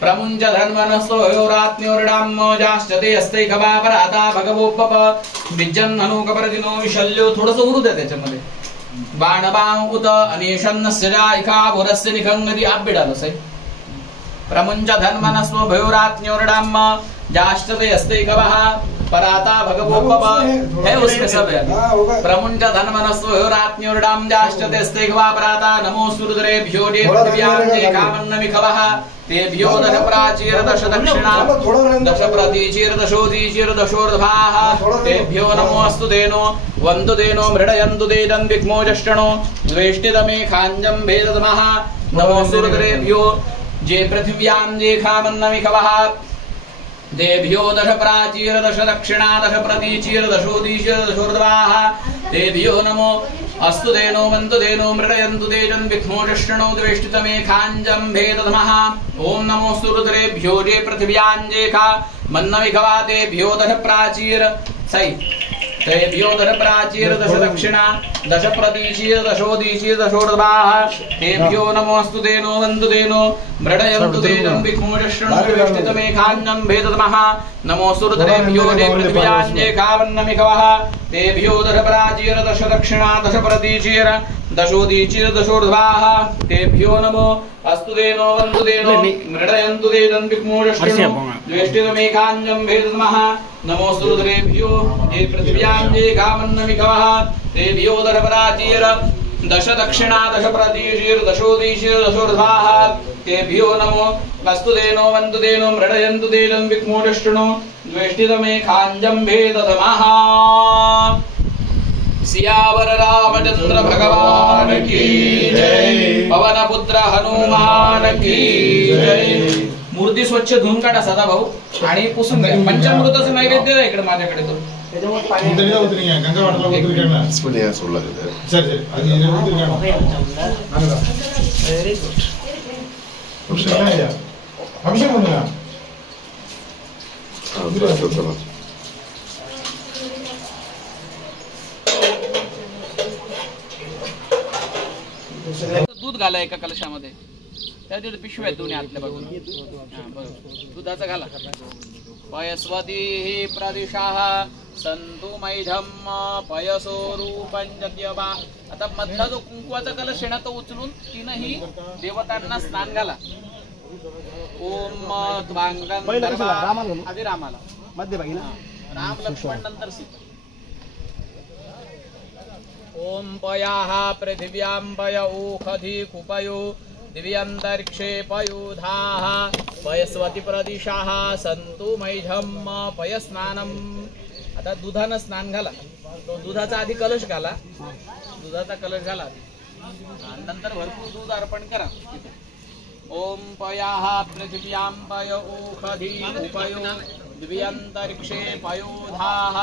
प्रमुंच धन्वनस्तो होरात्न्योरडाम जाश्चते अस्ते खबापराता भगवोपप बिज्जन हनुकपरदिनो विशल्यो थोडंसं उरू द्या त्याच्यामध्ये बाणबांकुत आणि शन्नस्य जायखा भोरस्य निखंगदी आबिडाल सै प्रमुंच धन्वनस्तो भयोरात्न्योरडाम जाश्चते अस्ते खबः पराता भगवोपप है उसमें सब है प्रमुंच धन्वनस्तो भयोरात्न्योरडाम जाश्चते अस्ते खबः पराता नमोस्तु रुद्रेभ्यो जे पृथिव्यां जे कामन्नमि खबः तेभ्यो दश प्राचीर दश दक्षिणा दश प्रतीचीर दशोदीचीर दशोर्ध्वाः तेभ्यो नमोऽस्तु देनो वन्दु देनो मृडयन्तु देदं विघ्मोजष्टनो द्वेष्टितमे खाञ्जं भेदतमः नमोऽस्तु रुद्रेभ्यो जे पृथिव्यां जे खामन्नमि खबः तेभ्यो दश प्राचीर दश दक्षिणा दश प्रतीचीर दशोदीचीर दशोर्ध्वाः तेभ्यो नमो अस्तु देनो वन्तु देनो मृडयन्तु देजं विघ्मोजष्टनो द्वेष्टितमे खाञ्जं भेदतमः ओम नमोऽस्तु रुद्रेभ्यो जे पृथिव्यां जे खा मन्नमि खबः तेभ्यो दश प्राचीर सै तेभ्यो दश प्राचीर दश दक्षिणा दश प्रतीचीर दशोदीचीर दशोर्ध्वाः तेभ्यो नमोऽस्तु देनो वन्तु देनो मृडयन्तु देजं विघ्मोजष्टनो द्वेष्टितमे खाञ्जं भेदतमः नमोऽस्तु रुद्रेभ्यो जे पृथिव्यां जे खा मन्नमि खबः तेभ्यो दश प्राचीर दश दक्षिणा दश प्रतीचीर दशोदीचीर दशोर्ध्वाः तेभ्यो नमो अस्तु देनो वन्तु देनो मृडयन्तु देजं विघ्मोजष्टनो द्वेष्टितमे खाञ्जं भेदतमः नमोऽस्तु रुद्रेभ्यो ये पृथिव्यां जे गामन्नमि खबः तेभ्यो दश प्राचीर दश दक्षिणा दश प्रतीचीर दशोदीचीर दशोर्ध्वाः तेभ्यो नमो अस्तु देनो वन्तु देनो मृडयन्तु देजं विघ्मोजष्टनो द्वेष्टितमे खाञ्जं भेदतमः सियावर रामचंद्र भगवान की जय पवन पुत्र हनुमान की जय मूर्ती स्वच्छ धुवून काढा सदा भाऊ आणि पुसून घ्या पंचामृताचं नैवेद्य द्या इकडे माझ्याकडे तो दूध घाला एका कलशामध्ये त्या तिथे पिशव्या दोन्ही आतल्या बाजूला दुधाचा घाला पयस्वती प्रदिशाः संतु मैधम पयसो रूपंजद्यवा आता मधला जो कुंकवाचा कलश आहे ना तो उचलून तीनही देवतांना स्नान घाला ओम त्वांगं आधी रामाला मध्यभागी ना राम लक्ष्मण नंतर सीता ओम पयाः पृथिव्यां पय ओखधि कुपयो दिव्यंतरिक्षे पयोधाः पयस्वती प्रदिशाः संतु मैधम पयस्नानम आता दुधानं स्नान घाला तो दुधाचा आधी कलश घाला दुधाचा कलश घाला आणि नंतर भरपूर दूध अर्पण करा ओम पयाः पृथिव्यां पय ओखधि कुपयो दिव्यंतरिक्षे पयोधाः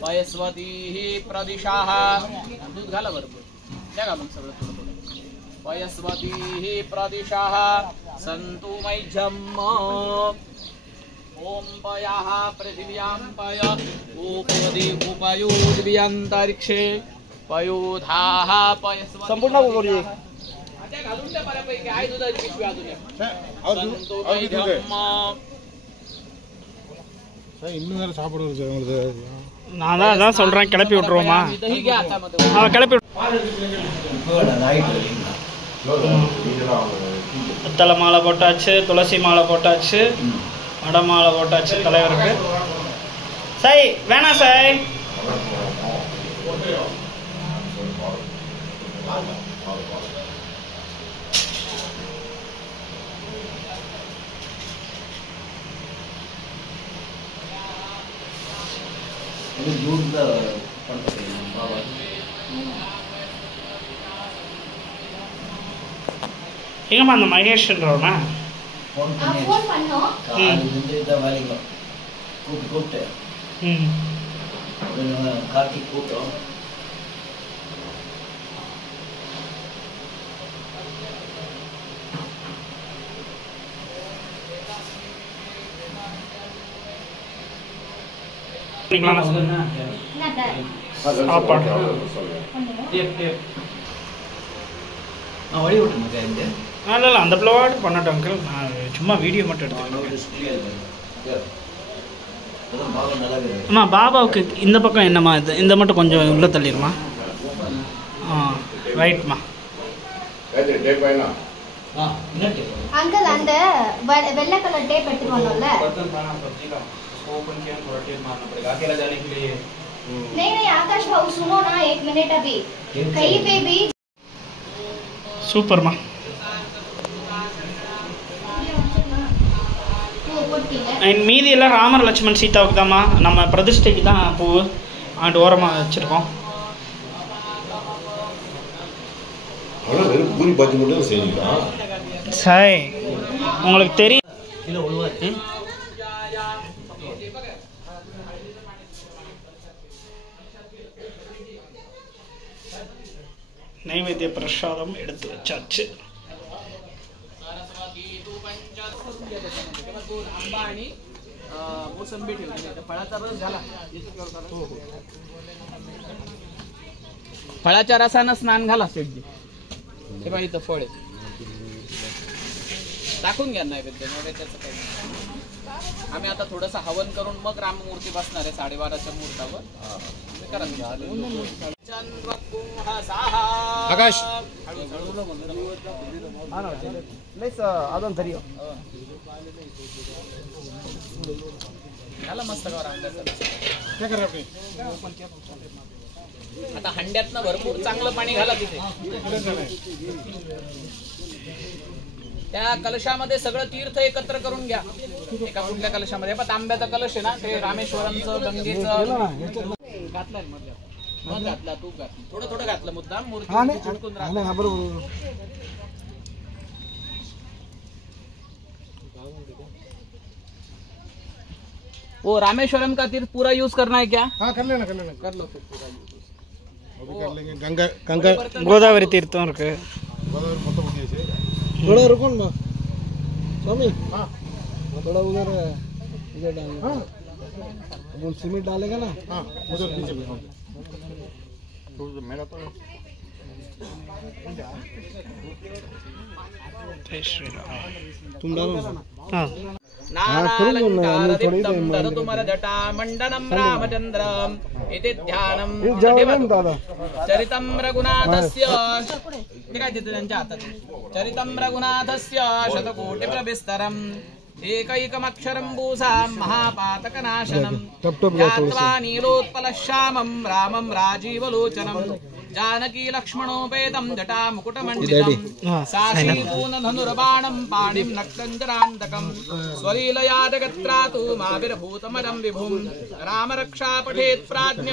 पयस्वतीः प्रदिशाः दूध घाला भरपूर त्या घालून सगळं थोडं थोडं पयस्वतीः प्रदिशाः संतु मैझम् ओम पयाः पृथिव्यां पय ओखधि कुपयो दिव्यंतरिक्षे पयोधाः पयस्वती संपूर्ण बोलूया त्या घालून त्या बऱ्यापैकी आहे दुधाची पिशवी अजून संतु मैझम् இன்னும் வேறு சாப்பாடு வருது உங்களுக்கு. நான் தான் அதான் சொல்கிறேன், கிளப்பி விட்ருவோமா? அவன் கிளப்பி வெத்தலை மாலை போட்டாச்சு, துளசி மாலை போட்டாச்சு, வடை மாலை போட்டாச்சு தலைவருக்கு. சை வேணாம் சாய். எங்கம்மா அந்த மகேஷ்ன்றவனா? ஃபோன் பண்ணோம். கார்த்திக் கூட்டம் சாப்பாடு வழி விட்டுருங்க. இல்லை இல்லை அந்த பிள்ளைவாடு பண்ணட்டும் அங்கிள். நான் சும்மா வீடியோ மட்டும் எடுத்துக்கிறேன். அம்மா பாபாவுக்கு இந்த பக்கம் என்னம்மா இது, இந்த மட்டும் கொஞ்சம் உள்ளே தள்ளிடுமா? ரைட்மா. அங்கிள் அந்த வெள்ளை கலர் டேப் எடுத்துக்கோணும்ல. नहीं आकाश भाऊ सुनो ना 1 मिनट अभी कहीं पे भी சூப்பர்மா. மீதி எல்லாம் ராமர் லட்சுமண் சீதாவுக்கு தான்மா, நம்ம பிரதிஷ்டைக்கு தான் பூ ஆண்டு ஓரமாக வச்சுருக்கோம். பூரி பாத்தி மட்டும் செய்வீங்களா சாய்? உங்களுக்கு தெரியும் நைவேத்திய பிரசாதம் எடுத்து வச்சாச்சு. फळाच्या रसानं स्नान घाला शेटजी. हे बघा इथं फळ आहे, टाकून घ्या नैवेद्य. नैवेद्याचं काही नाही. आम्ही आता थोडंसं हवन करून मग राममूर्ती बसणार आहे 12:30च्या मुहूर्तावर. आकाश अजून तरी मस्त क्या कर रहे हैं आता हंड्यातनं भरपूर चांगलं पाणी घाला तिथे. त्या कलशामध्ये सगळं तीर्थ एकत्र करून घ्या. एका कुठल्या कलशामध्ये पण तांब्याचा कलश आहे ना, ते रामेश्वरमचं गंगेचं घातलंय. मग घातला तू घातलं, थोडं थोडं घातलं मुद्दाम. मूर्ती चिटकून राहते. वो रामेश्वरम का तीर्थ पूरा यूज करना है क्या? हाँ कर लेना कर लो फिर पूरा यूज. अभी कर लेंगे. गंगा गंगा கோதாவரி தீர்த்தம் இருக்கு. गोदावरी मतलब होती है. थोड़ा रुको ना स्वामी. हाँ थोड़ा उधर डालना. हाँ अब सीमेंट डालेगा ना. हाँ उधर नीचे भी. हाँ तो मेरा तो जय श्री राम. तुम डालो ना. हाँ नानालङ्कारदीप्तं दधतुमरजटामण्डनं रामचन्द्रम् इति ध्यानं चरितं रघुनाथस्य. काय तिथे त्यांच्या हातात चरितं रघुनाथस्य शतकोटिप्रविस्तरम् एकैकमक्षरं भूसां महापातकनाशनं ध्यात्वा नीलोत्पलश्यामं रामं राजीवलोचनं जानकी लक्ष्मणोपेतं जटामुकुटमण्डितं साशीपूर्णधनुर्बाणं पाणिं नक्तञ्जरान्तकं स्वलीलया जगत्रातु माविर्भूतमरं विभुं रामरक्षा पठेत् प्राज्ञ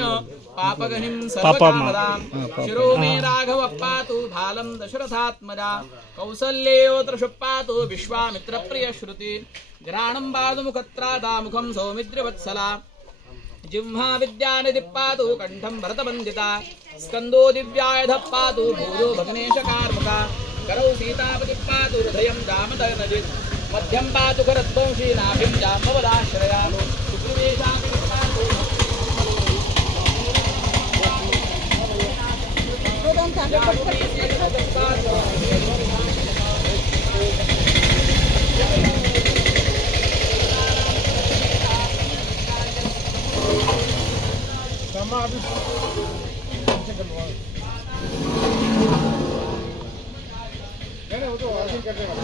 पापगनिं सर्वकामदां शिरो मे राघव पातु भालं दशरथात्मजा कौसल्येऽत्र शुप्पातु विश्वामित्रप्रियश्रुति घ्राणं पादुमुखत्रादा मुखं सौमित्रिवत्सला जिह्वा विद्यानिधिः पातु कण्ठं भरतवन्दिता स्कन्दो दिव्यायुधः पातु भूजो भग्नेशकार्मुका करौ सीतापतिः पातु हृदयं दामोदरनजित् मध्यं पातु करध्वंसी नाभिं जाम्बवदाश्रया सुग्रीवेशापतिः पातु नहीं वो तो वॉशिंग करते हैं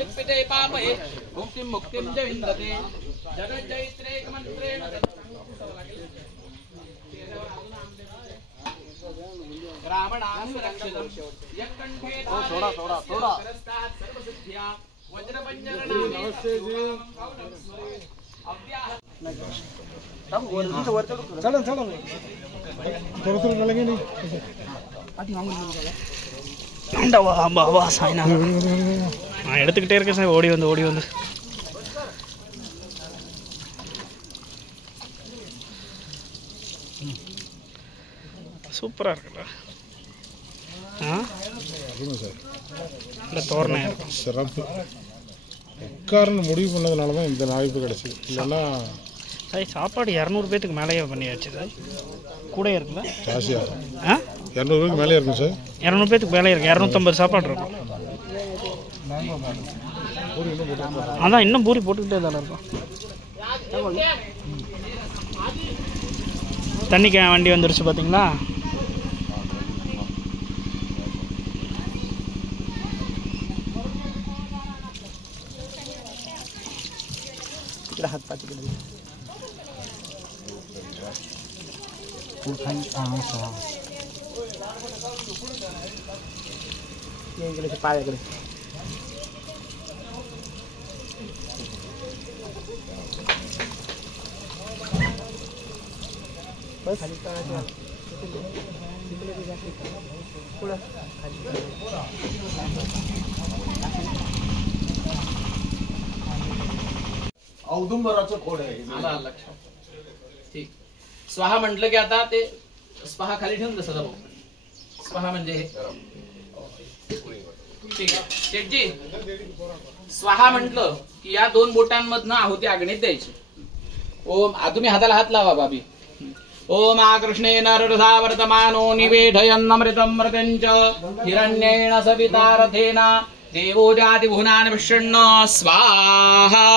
लिप्यते पापये मुक्तिं मुक्तिं च विन्दते जगज्जैत्रेकमन्त्रेण रावणां सुरक्षितं यत्कण्ठे थोड़ा करस्तात् सर्वसिद्ध्या चलो चलो थोड़ा थोड़ा डालेंगे नहीं சாய்னா நான் எடுத்துக்கிட்டே இருக்கேன் சார். ஓடி வந்து சூப்பராக இருக்குல்ல. இல்லை தோரணம் இருக்கும் சிறப்பு. உட்காரன்னு முடிவு பண்ணதுனால தான் இந்த வாய்ப்பு கிடைச்சிது. இல்லைன்னா சாப்பாடு 200 பேத்துக்கு மேலேயே பண்ணியாச்சு சார். கூட இருக்குல்ல ஜாஸ்தியா ஆ 200 ரூபாய்க்கு மேலே இருக்கும் சார். 200 பேத்துக்கு மேலே இருக்குது. 250 சாப்பாடு இருக்கும். அதான் இன்னும் பூரி போட்டுக்கிட்டே தானே இருக்கும். தண்ணிக்கு வண்டி வந்துருச்சு பார்த்தீங்களா. औदुंबराचं खोड आहे. आला लक्षात. ठीक. स्वाहा म्हटलं की आता ते स्वाहा खाली ठेवून तसं दाबव. स्वाहा म्हणजे हे. ठीक आहे शेठजी, स्वाहा म्हटलं की या 2 बोटांमधनं आहुती अग्नीत द्यायची. ओम तुम्ही हाताला हात लावा बाबी. ओम आकृष्णेन ररसा वर्तमानो निवेदयन्नमृतं मृत्यञ्च हिरण्येन सविता रथेन देवो जाति भुवनानि पश्यन्न स्वाहा.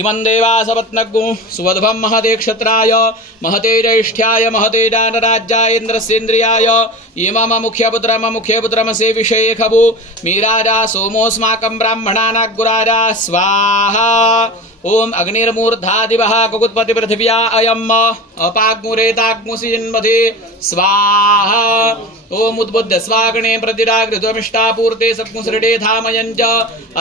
इमं देवासपत्नग्गु सुवध्वं महते क्षत्राय महते ज्येष्ठ्याय महते दानराज्याय इन्द्रस्येन्द्रियाय इमम मुख्यपुत्रमसे विषये खभु मीराजा सोमोऽस्माकं ब्राह्मणानाग्गुराजा स्वाहा. ओम अग्निर्मूर्धादिवः कुकुत्पति पृथिव्या अयम् अपाग्मुरेताग्मुसि जन्मधे स्वाहा. ओम उद्बुद्ध स्वागणे प्रतिरागृतमिष्टापूर्ते सत्मुसृडे धामयञ्च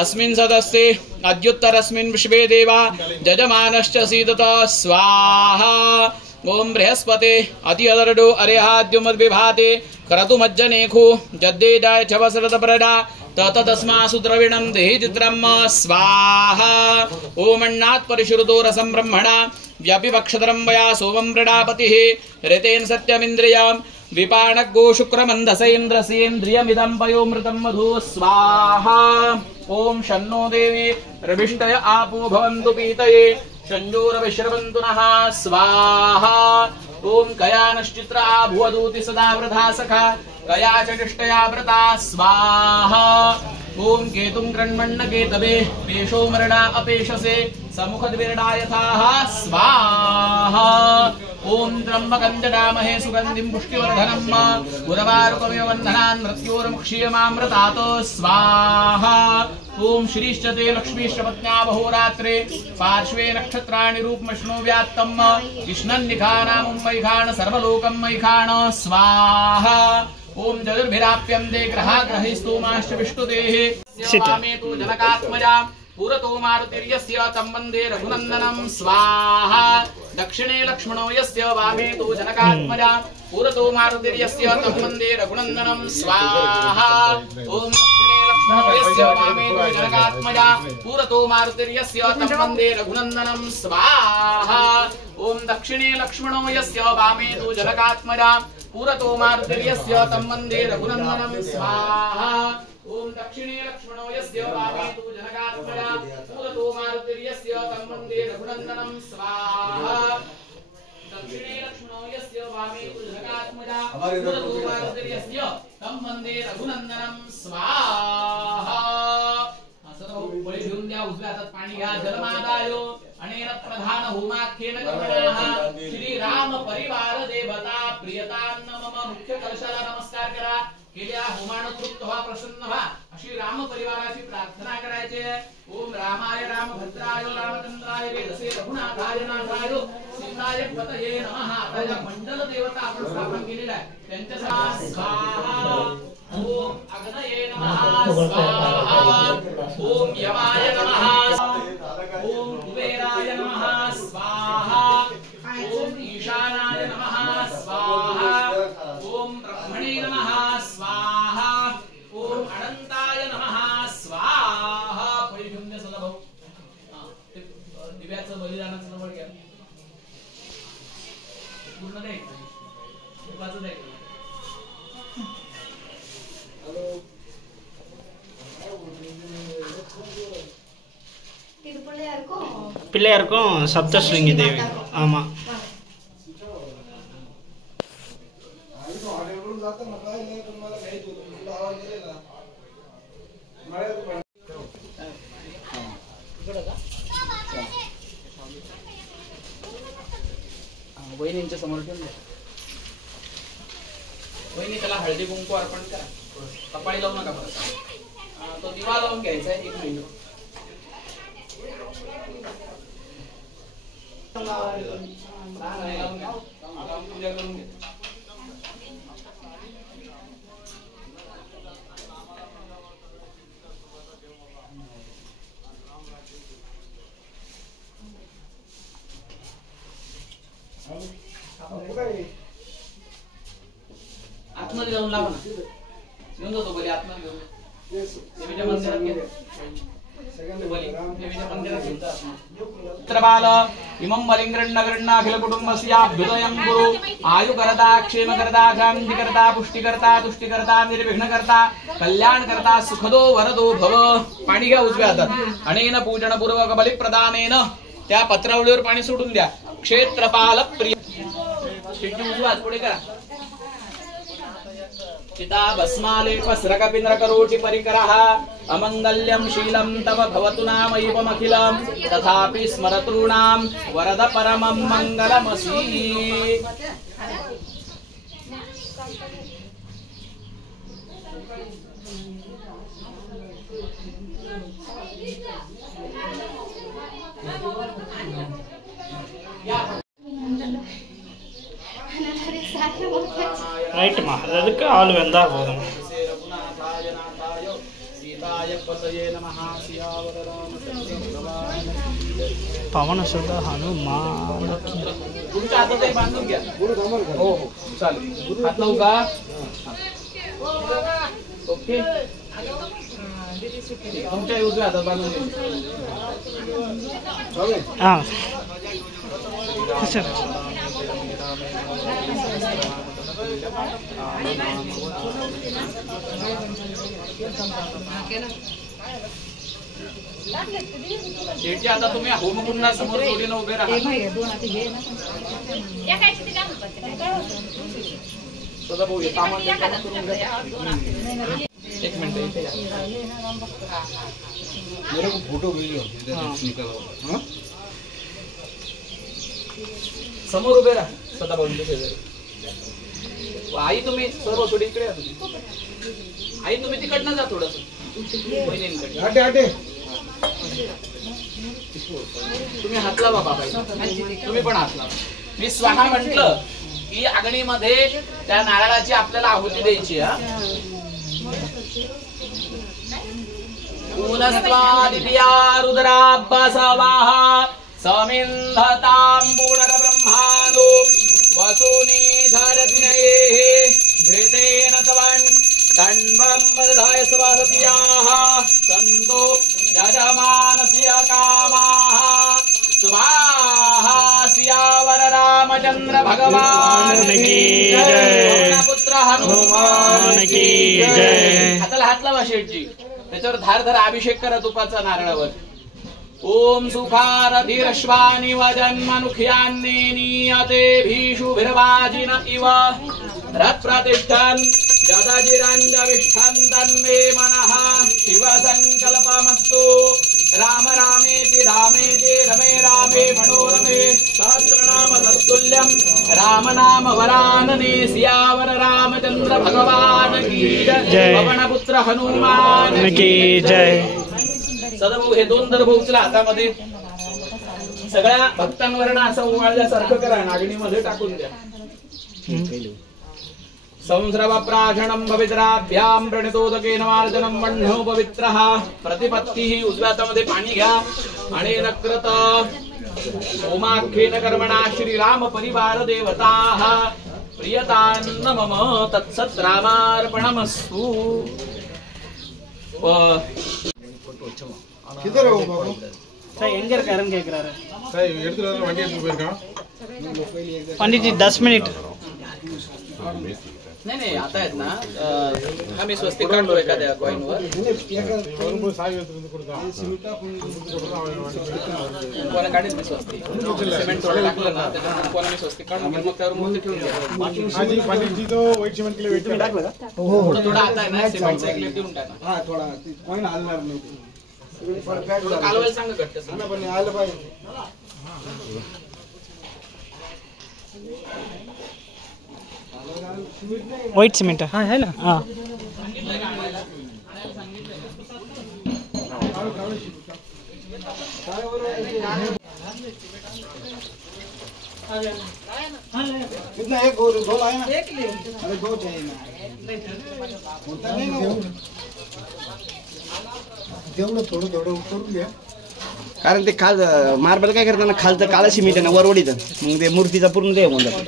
अस्मिन् सदस्ये अद्युत्तरस्मिन् विश्वे देवा जजमानश्च सीदत स्वाहा. ओम बृहस्पते अति अदरडो अरेहाद्युमद्विभाते क्रतुमज्जनेखु जद्देजाय छवसरतप्रदा ततस्मासु द्रविणं देहि चित्रं स्वाहा. ओम अण्णात् परिश्रुतो रसं ब्रह्मणा व्यापिवक्षतरं वया सोमं प्रडापतिः ऋतेन सत्यमिन्द्रियं विपाणग्गो शुक्रमन्दसेन्द्रसेन्द्रियमिदं पयोमृतं मधु स्वाहा. ओम शन्नो देवी रविष्टय आपो भवन्तु पीतये शञ्जोरविश्रवन्तु नः स्वाहा. ओम कयानश्चित्रा भुवदूति सदा वृथा सखा कया च निष्ठया व्रता स्वाहा. ओम केतुं कृण्वन्न केतवे पेशो मरणा अपेशसे समुखद्विरडा यथाः स्वाहा. ओम त्र्यम्बकं जटामहे सुगन्धिं पुष्टिवर्धनम् उर्वारुकमिव वन्दनान् मृत्योर्मुक्षीयमामृतात् स्वाहा. ओम श्रीश्च ते लक्ष्मीश्च पत्न्या बहुरात्रे पार्श्वे नक्षत्राणि रूपमश्नो व्यात्तम् कृष्णन्निखानामुं मैखाण सर्वलोकं मैखाण स्वाहा. ओम जगर्भिराप्यं दे ग्रहाग्रहैस्तोमाश्च विष्णुदेः वामे तु जनकात्मजा पुरतो मारुतिर्यस्य तम्बन्धे रघुनन्दनं स्वाहा. दक्षिणे लक्ष्मणो यस्य वामे तु जनकात्मजा पुरतो मारुतिर्यस्य तम्बन्धे रघुनन्दनं स्वाहा. ओम दक्षिणे लक्ष्मणो यस्य वामे तु जनकात्मजा पुरतो मारुतिर्यस्य तम्बन्धे रघुनन्दनं स्वाहा. ओम दक्षिणे लक्ष्मणो यस्य वामे तु जनकात्मजा पुरतो मारुतिर्यस्य तम्बन्धे रघुनन्दनं स्वाहा. ओम दक्षिणे लक्ष्मणो यस्य वामे तु जनकात्मजा पुरतो मारुतिर्यस्य तम्बन्धे रघुनन्दनं स्वाहा. दक्षिणे लक्ष्मणो यस्य वामे तु जनकात्मजा पुरतो मारुतिर्यस्य तम्बन्धे रघुनन्दनं स्वाहा. सर्व बळी घेऊन द्या. उजव्या हातात पाणी घ्या. जलमादायो अनेन प्रधान होमाख्येन कर्मणाः श्री राम परिवार देवता प्रियतान मम मुख्य कलशाला नमस्कार करा. केल्या होमानं तृप्त व्हा, प्रसन्न व्हा अशी राम परिवाराची प्रार्थना करायची. ओम रामाय रामभद्राय रामचंद्राय वेदसे रघुनाथाय नाथाय सीताय पतये नमः. आता या मंडल देवता आपण स्थापन केलेला आहे त्यांच्या स्वाहा. ओम अग्नये नमः स्वाहा. ओम यमाय नमः. ओम कुबेराय नमः स्वाहा. ओम ईशानाय नमः स्वाहा. ओम ब्रह्मणे नमः स्वाहा. ओम अनंताय नमः स्वाहा. परिशुद्ध सदाभाऊ दिव्याचं बलिदानाचं जवळ घ्या. पूर्ण द्यायचं, तुपाचं द्यायचं. பிள்ளையாருக்கும் சப்தஸ்ருங்கி தேவி. ஆமாம். वहिनींच्या समोर ठेवून द्या. वहिनी त्याला हळदी कुंकू अर्पण करा. कपाळी लावू नका परत. तो दिवा लावून घ्यायचा आहे. 1 मिनिट. पूजा करून घ्या. आतमध्ये जाऊन लावा ना. घेऊन जातो बली आतमध्ये घेऊन. देवीच्या मंदिरात घे. चित्रबाल इमं बलिंगृण्णगृण्ण अखिल कुटुंबस्याभ्युदयं गुरु आयुकर्ता क्षेमकर्ता शान्तिकर्ता पुष्टिकर्ता तुष्टिकर्ता निर्विघ्नकर्ता कल्याणकर्ता सुखदो वरदो भव. पाणी घ्या उजव्या हातात. अनेन पूजन पूर्वक बलिप्रदानेन त्या पत्रावळीवर पाणी सोडून द्या. क्षेत्रपाल प्रिय उजवा पुढे करा. चिता भस्मालेपस्रकपिन्द्रकरोटि परिकरः अमङ्गल्यं शीलं तव भवतु नामैवमखिलं तथापि स्मरतॄणां वरद परमं मङ्गलमसि. ரைட்டுமா, அதுக்கு ஆள் வந்தா போதும். पवन सुत हनुमान गुरुच्या हातात बांधून घ्या. हो हो चालेल. हात लावू का? ओके. तुमच्या उजव्या हातात बांधून घ्या. हां सर. शेठजी आता तुम्ही होमकुंडा समोर जोडीनं उभे राहा. सदाभाऊ एक मिनिट इथे मेरे को फोटो वीडियो समोर उभे राहा. सदाभाऊंच्या शेजारी. आई तुम्ही सर्व थोडी इकडे या. आई तुम्ही तिकडनं जा थोडस. तुम्ही हात लावा बाबा. तुम्ही पण हात लावा. मी स्वाहा म्हटलं की अग्नीमध्ये त्या नारळाची आपल्याला आहुती द्यायची. रुद्राब्बासवाहा समिन्धताम्बूलर ब्रह्माणो वसूनि धरत्नये घृतेन तवन् तन्वं वरदाय सवासतियाः सन्तो यजमानस्य कामाः स्वाहा. सियावर रामचंद्र भगवान की जय. पुत्र हनुमान की जय. हाताला हात लावा शेठजी. त्याच्यावर धार धार अभिषेक करा तुपाचा नारळावर. ओम सुखारधिरश्वानि वजन्मनुख्यान्ने नीयते भीषुभिर्वाजिन इव रत्प्रतिष्ठन् गदाजिरञ्जविष्ठन्तन्मे मनः शिवसङ्कल्पमस्तु राम रामेति रामेति रमे रामे मनोरमे सहस्रनाम तत्तुल्यं राम नाम वरानने सियावर रामचंद्र भगवान की जय पवनपुत्र हनुमान की जय। सदाभाऊ हे दोन दर भाऊचला हातामध्ये सगळ्या भक्तांवर असं उवाळल्यासारखं करा नागणीमध्ये टाकून द्या। संस्रवप्राशणं पवित्राभ्यां प्रणितोदकेन मार्जनं मण्णो पवित्रः प्रतिपत्तिः उजव्या हातामध्ये पाणी घ्या आणि नक्रत ओमाख्येन कर्मणा श्रीराम परिवार देवताः प्रियतान्न मम तत्सत् रामार्पणमस्तु। किधर है वो बाबू? சார் எங்க இருக்காருன்னு கேக்குறாரு சார் எடுத்துட்டு வர வண்டி எடுத்து போயிருக்கான் पंडित जी 10 मिनट। नाही नाही आता आहेत ना आम्ही स्वस्तिक काढलो एखाद्या कॉइनवर வரும்போது சாவி எடுத்து வந்து கொடுத்தான் कोणा काढेल मी स्वस्तिक सिमेंट थोडं टाकलं ना त्याच्यानंतर कोणा मी स्वस्तिक काढून मग त्यावर मूर्ती ठेवून द्या। आज ही पंडित जी तो व्हाइट सिमेंट के लिए वेट कर रहा है। थोडं थोडं आता आहे ना सिमेंटचा एक लेप देऊन टाका। हा थोडा कॉइन हलणार नाही थोडं कालवायला सांगा घट्ट असं। पण आलं पाहिजे व्हाइट सीमेंट हाँ है ना हाँ कितना एक और दो लाए ना अरे दो चाहिए ना होता नहीं ना जेवढं थोडं थोडं करून घ्या कारण ते खाल मार्बल काय करताना खालचं काळं सिमेंट आहे ना वरवडीचं मग ते मूर्तीचा पूर्ण देव होऊन जातो।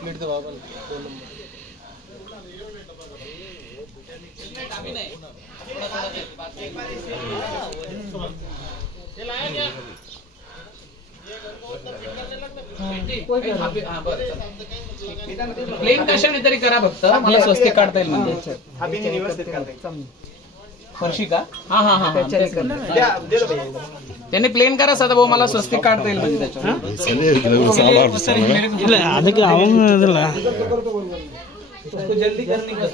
प्लेट दे बाबा प्लेन कशाने तरी करा फक्त मला स्वस्तिक काढता येईल म्हणजे फरशी का हा हा हा त्यांनी प्लेन करा सदाभाऊ मला स्वस्तिक काढता येईल म्हणजे இல்ல அதுக்கு அவங்க இதுல उसको जल्दी करने का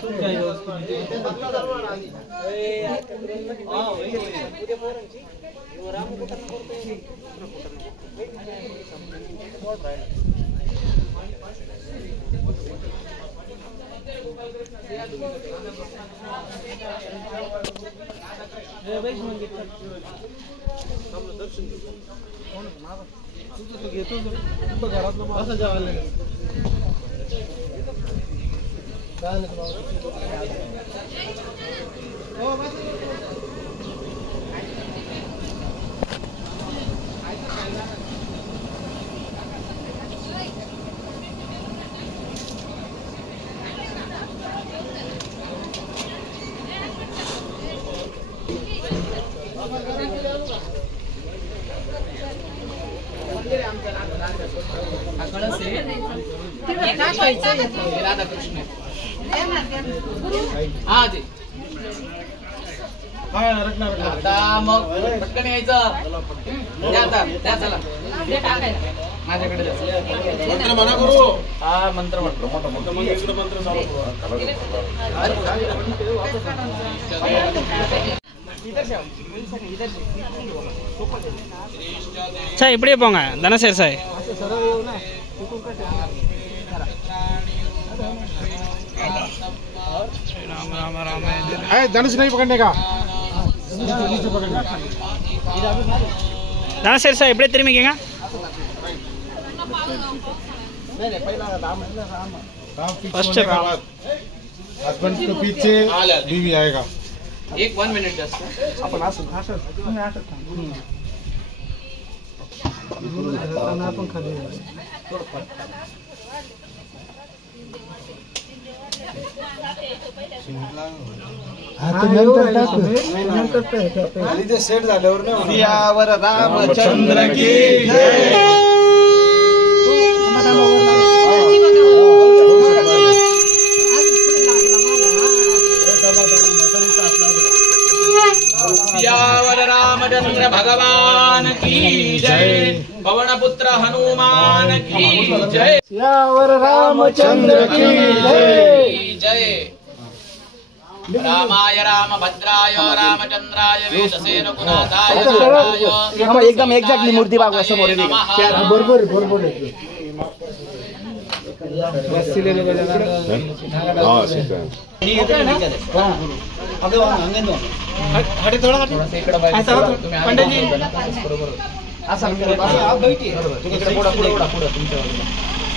राधा कृष्ण हा जी आता मग पटकन यायचं द्या आता द्या चला माझ्याकडे मंत्र मना करू हा मंत्र म्हटलं मोठा मोठा मग इकडे मंत्र चालू சார் இப்படியே போங்க தனசேர் சார் राम राम राम धनुष नहीं पकड़ने का தனசேர் சார் இப்படியே திரும்பிக்கங்க हस्बैंड के पीछे बीवी आएगा एक 1 मिनिट जास्त आपण असं आपण खाली सेट झाल्यावर सियावर रामचंद्र की जय. सियावर रामचंद्र भगवान की जय. पवनपुत्र हनुमान की जय. सियावर रामचंद्र की जय. जय. रामाय रामभद्राय रामचंद्राय वेदसे रघुनाथाय नाथाय. एकदम एक्झॅक्टली मूर्ती बाबा समोर बरोबर बरोबर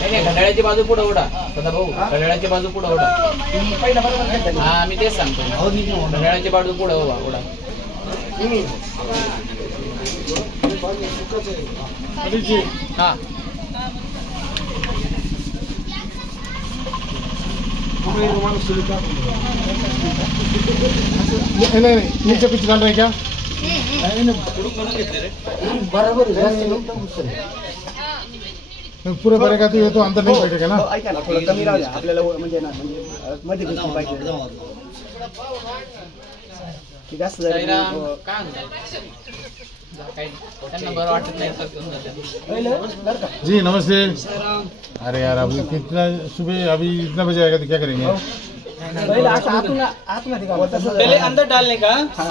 घड्याळाची बाजू पुढे ओढा भाऊ. घड्याळाची बाजू पुढे ओढा. हा मी तेच सांगतो. घड्याळाची बाजू पुढे ओढा. हा नहीं नीचे कुछ डाल रहे क्या? बराबर पूरे भरेगा तो ये तो अंदर नहीं बैठेगा ना. ऐका ना थोडं कमी राहू द्या आपल्याला म्हणजे ना म्हणजे मध्ये घुसून पाहिजे की जास्त साईराम काय त्यांना बरं वाटत नाही. जी नमस्ते. अरे यार अभी कितना सुबह अभी इतना बजे आएगा तो क्या करेंगे? पहले अंदर डालने का हाँ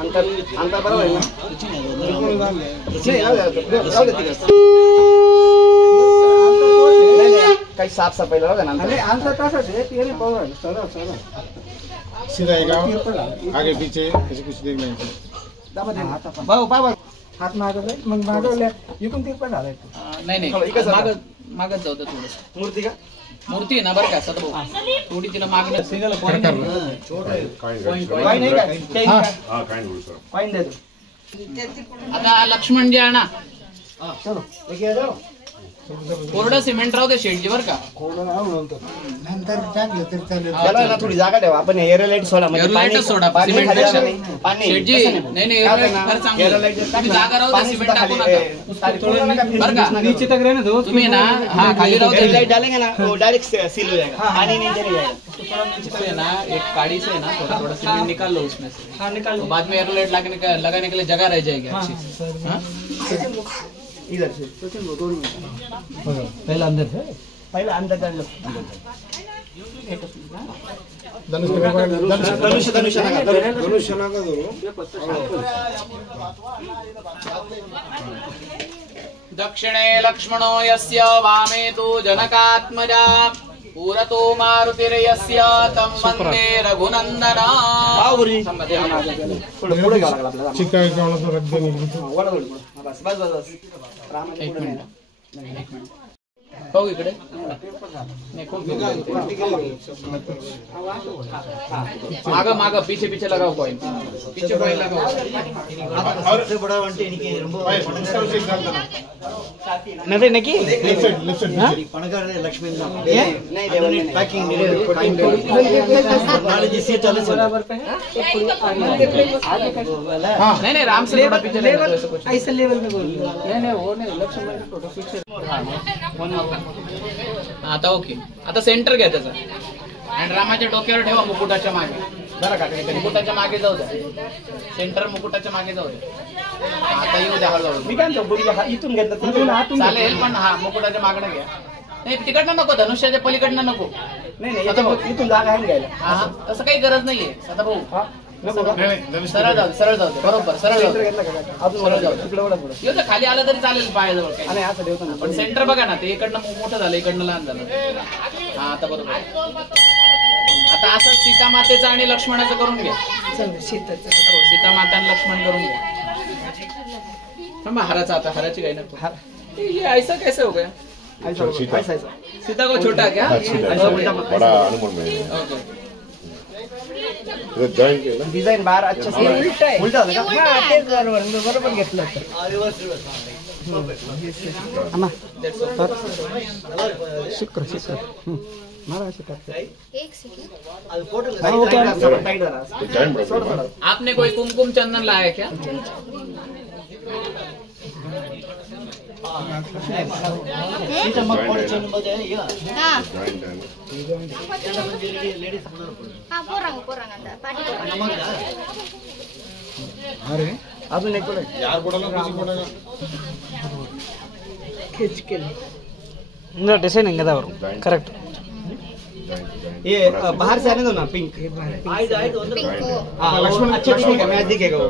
अंतर अंतर बरोबर आहे ना. काही साफ सफाईला राहू द्या. अंतर कसं सीधा आएगा आगे पीछे ऐसे कुछ देखना है. भाऊ पाय हात मागवले मग मागवले इकडून तिकडे झालाय. नाही मागत जाऊ दे थोडस. मूर्ती का मूर्ती आहे ना बरं का सदभाऊ. थोडी तिला मागणं सिंगल पॉईंट आता लक्ष्मण जी आणा. कोरडं सिमेंट राहू दे शेडजी बरं का. त्याला ना थोडी जागा ठेवा. आपण एअरलाईट सोडा एअरलाईट सोडा सिमेंट पेक्षा. शेडजी नाही एअरलाईट फार चांगली. तुम्ही जागा राहू दे सिमेंट टाकू नका बरं का. नीचे तक रहने दो. तुम्ही ना हा खाली राहू दे. एअरलाईट डालेंगे ना वो डायरेक्ट सील हो जाएगा. पानी नहीं चलेगा. इससे ना एक काड़ी से ना थोड़ा थोड़ा सीमेंट निकाल लो उसमें से. हाँ निकाल लो. बाद में एयरलाइट लगाने के लिए जगह रह जाएगी अच्छी. हाँ इधर से पहला अंदर से पहला अंदर डाल लो. दक्षिणे लक्ष्मणो यस्य वामे तु जनकात्मजा पुरतो मारुतिर्यस्य तं वन्दे रघुनन्दना. चिक्का तो रख देंगे. बस बस बस. एक मिनिट पाहू इकडे. नाही खूप माग पीछे पीछे लगाओ कॉइन. पीछे कॉइन लगाओ. सबसे बड़ा वंटे इनके नजर नहीं की लेफ्ट साइड पणकर लक्ष्मी नहीं देवल पैकिंग नाले सीट वाले बराबर पे हां नहीं राम से थोड़ा पीछे लेवल ऐसे लेवल में बोल. नहीं वो नहीं लक्ष्मण का फोटो फिक्स. आता ओके. आता सेंटर घ्या त्याचा आणि रामाच्या डोक्यावर ठेवा मुकुटाच्या मागे. बरं का मुकुटाच्या मागे जाऊ द्या. सेंटर मुकुटाच्या मागे जाऊ द्या. आता येऊ द्या हळूहळू. मी काय म्हणतो इथून घेतलं चालेल पण हा मुकुटाच्या मागणं घ्या. नाही तिकडनं नको धनुष्याच्या पलीकडनं नको. नाही इथून जागा आहे घ्यायला. हा तसं काही गरज नाहीये सदाभाऊ. सरळ जाऊ दे बरोबर. सरळ जाऊ दे. येऊ दे खाली आलं तरी चालेल पायाजवळ काही. पण सेंटर बघा ना ते इकडनं मोठं झालं इकडनं लहान झालं. हा आता बरोबर. आता असं सीता मातेचं आणि लक्ष्मणाचं करून घ्या. सीता माता आणि लक्ष्मण करून घ्या. हाराचा आता हाराची काही नको. ये ऐसा कैसे हो गया? ऐसा सीता। ऐसा सीता को छोटा क्या? बड़ा अनुमान में ओके. इधर जॉइंट है ना डिझाईन बाहेर अच्छा उलटा होता का बरोबर घेतलं आम्हा शुक्र मारा एक सेकंड. जॉइंट बड़ा आपने कोई कुमकुम चंदन लाया क्या? हाँ जॉइंट है हाँ पोरांग अंदर पार्टी अरे अजून एक पण यार कोणाला पैसे कोणाला இந்த டிசைன் இங்கே தான் வரும் கரெக்ட். ये बाहर से आने दो ना पिंक पिंक हाँ लक्ष्मण अच्छा ठीक है मैं दिखेगा वो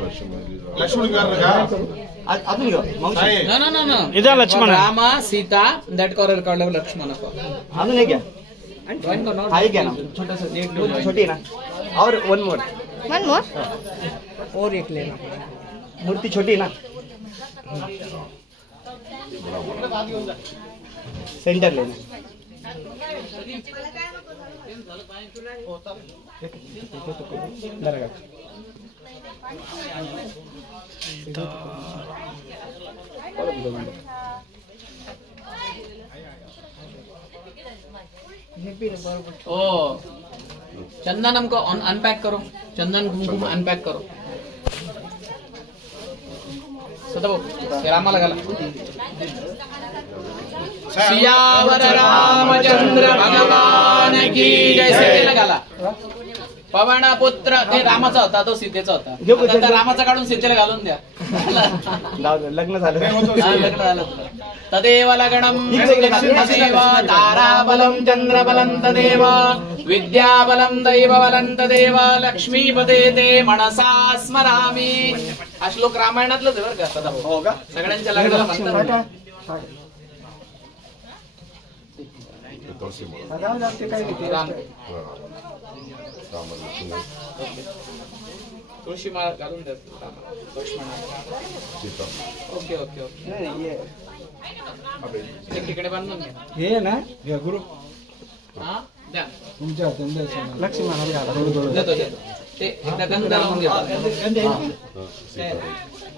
लक्ष्मण गार का अजून घेऊ मावशी आहे No, no, no, no. இதான் Lakshmanan. Rama, Sita, that color called Lakshmana. अजून एक घ्या Drawing को not. हा एक घ्या ना छोटी है ना और वन मोर वन मोर. और एक लेना मूर्ति छोटी है ना सेंटर लेना ओ चंदन हमको अनपैक करो. चंदन कुमकुम अनपैक करो. सदाभाऊ, ते रामाला घाला. सियावर रामचंद्र भगवान की जय. सीतेला घाला. पवन पुत्र ते रामाचा होता, तो सीतेचा होता. आता त्या रामाचा काढून सीतेला घालून द्या. लग्न झालं हा, लग्न झालं. तदेव लग्नम तदेव ताराबलं चंद्रबलं तदेव विद्याबलं दैवबलं तदेव लक्ष्मीपते ते मनसा स्मरामि. हा श्लोक रामायणातलाच आहे बरं का सदाभाऊ. हो का सगळ्यांच्या लग्नाला म्हणतात. राम तुळशी माळ घालून द्या लक्ष्मणाला. Okay okay okay. नाही ये एक ठिकाणी बांधून घ्या. हे ना या गुरु हा द्या. तुमच्या हातांदा लक्ष्मण देतो देतो. ते एकदा गंध लावून घ्या.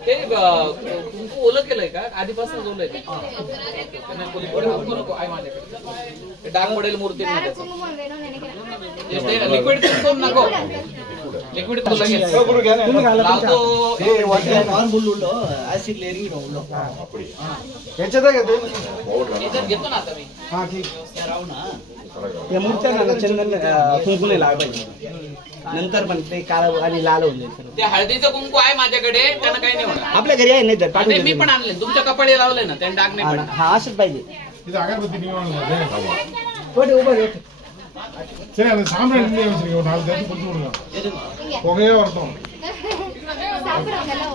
ते कुंकू ओलं केलंय का? आधीपासून ओलं आहे का? नाही, कोणी कोणी नको नको आहे माझ्याकडे. ते डाग पडेल मूर्तींना त्याचं. लिक्विड कुंकू नको. लिक्विड कुंकू लगेच गुरु घ्या ना लावतो. याच्यात घेतो इथं घेतो ना आता मी. हा ठीक या मूर्त्या ना चंदन कुंकू नाही लावायला पाहिजे नंतर पण ते काळं आणि लाल होऊन जाईल ते हळदीचं कुंकू आहे माझ्याकडे, त्यानं काही नाही होणार. आपल्या घरी आहे नाही तर आणि मी पण आणले. तुमच्या कपाळी लावले ना, त्याने डाग नाही पडणार. हा असंच पाहिजे இது अगरबत्ती निवडून पुढे उभं रे. சரி அந்த சாம்பிராணி வச்சிருக்கேன் ஒரு 4 தேதி கொடுத்து விடுங்க புகையே வரட்டும்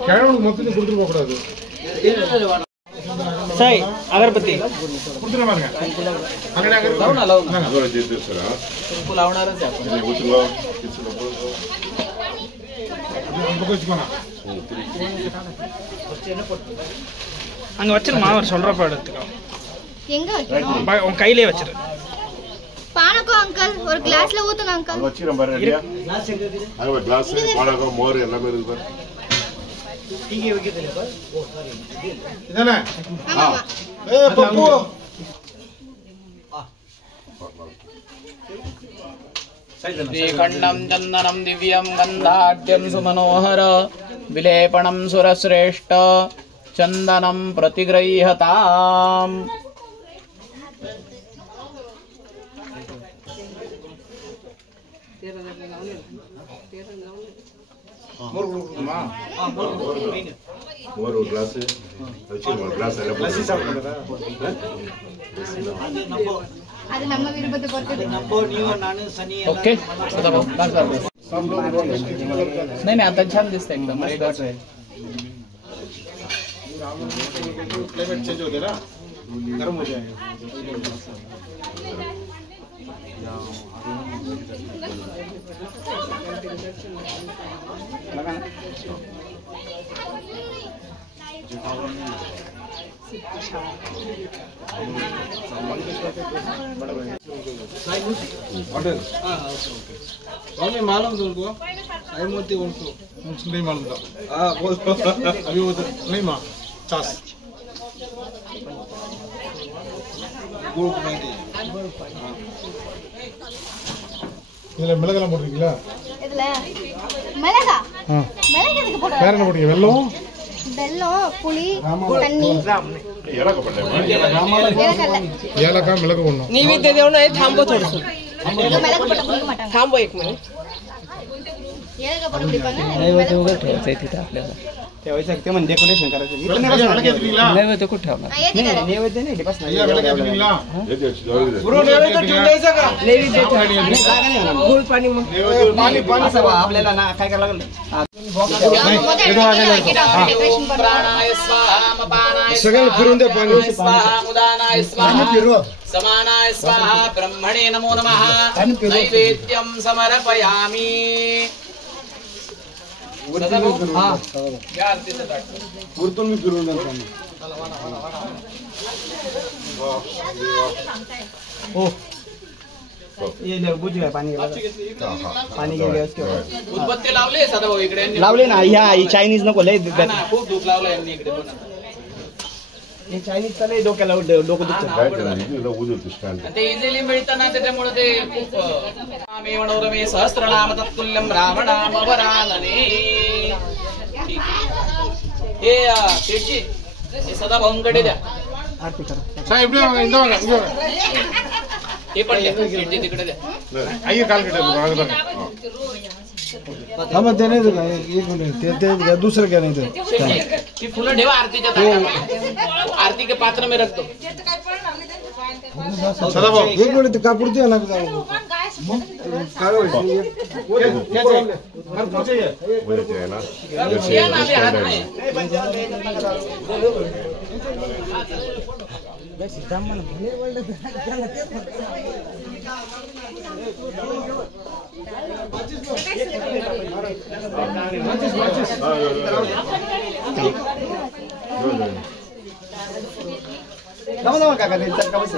கிழவனுக்கு மொத்தத்தையும் கொடுத்துட்டு போக கூடாது சாய் அகர்பத்தி கொடுத்துட்டு பாருங்க அங்கடே लावू ना लावू ना. अगरबत्ती कुंकू लावणारच आहे आपण. வச்சுக்கோண்ணா அங்கே வச்சிருமா அவர் சொல்கிறப்ப எடுத்துக்கோ. எங்க வைக்கணும்? உன் கையிலே வச்சிரு. பானகம் அங்கிள் ஒரு கிளாஸ்ல ஊத்துங்க அங்கிள். வச்சிரேன் பாரு ரெடியா அங்க கிளாஸ் பானகம் மோர் எல்லாமே இருக்கு பாரு இங்கே வைக்கிறதுல பாரு. ஓ சாரி இதானே ஆமா ஏய் பப்பு श्रीखण्डं चन्दनं दिव्यं गन्धाढ्यं सुमनोहर विलेपनं सुरश्रेष्ठ चन्दनं प्रतिगृह्यताम्. மோர் ஒரு கிளாஸ் வச்சிரேன் ஒரு கிளாஸ் எல்லாம் लस्सी சாப்பிடுறதா அது நம்ம விருப்பத்தை பொறுத்து. नंबो ನೀವು ನಾನು सनी ओके सदाभाऊ नाही नाही आता छान दिसतंय एकदम. क्लाइमेट चेंज होते ना गर्म हो जाएगा मालूम तुमको आई मोती उनको नहीं मालूम था हाँ बोल अभी वो तो नहीं माँ 50 ग्रुप में இதில் மிளகெல்லாம் போட்டிருக்கீங்களா? இதுல மிளகா மிளகு எதுக்கு போடுற? வேற என்ன போட்டீங்க? வெல்லம், புளி, தண்ணி, ஏலக்காய், மிளகு ஒன்றும். மிளகு போட்டு குடிக்க மாட்டாங்க. थांबो एक मिनिट ஏலக்காய் போட்டு குடிப்பாங்க. ठेवायचं ते म्हणजे डेकोरेशन करायचं விளக்கு ஏத்துறீங்களா? नैवेद्य कुठे ठेवणार नैवेद्य नाही ते बस ஐயா விளக்கு ஏத்துறீங்களா? गुरु नैवेद्य ठेवून द्यायचं का? नैवेद्य गुळ पाणी मग पाणी पाणी आपल्याला ना काय करायला लागलं डेकोरेशन प्राणाय स्वाहा अपानाय सगळं फिरून दे पाणी. स्वाहा उदानाय स्वाहा समानाय स्वाहा ब्रह्मणे नमो नमः नैवेद्यं समर्पयामि वरतून मी फिरून द्या पाणी. हो ये बुजूया पाणी पाणी उदबत्ती लावले सदाभाऊ इकडे लावले ना ह्या चायनीज नको लय हा ना, खूप धूप लावलं यांनी इकडे पण हे चायनीज लय डोक्याला डोकं दुखतं आणि ते इझिली मिळतं ना त्याच्यामुळे ते खूप मे मनोरमे सहस्रनाम तत्तुल्यम रामनाम वरानने हे शेठजी हे सदाभाऊंकडे द्या साहेब इंदा हे पण द्या शेठजी तिकडे द्या ஐயா கால் கிட்ட हम देने दो एक मिनिट ते दुसरं क्या नाही शेठजी ती फुलं ठेवा आरतीच्या ताटामध्ये आरती के पात्र में रख दो सदाभाऊ एक मिनिट कापूर द्या ना क्या या ना अभी हाथ में नमस्कार काका ते चल का बस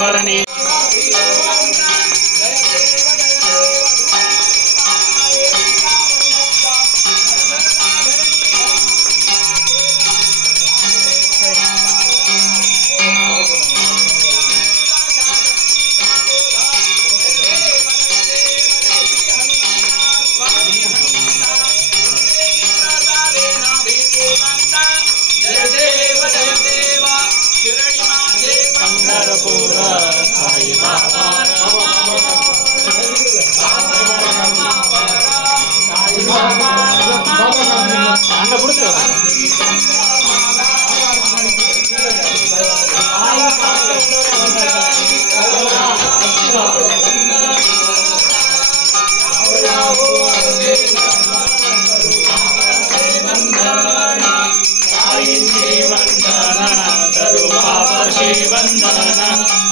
भरणी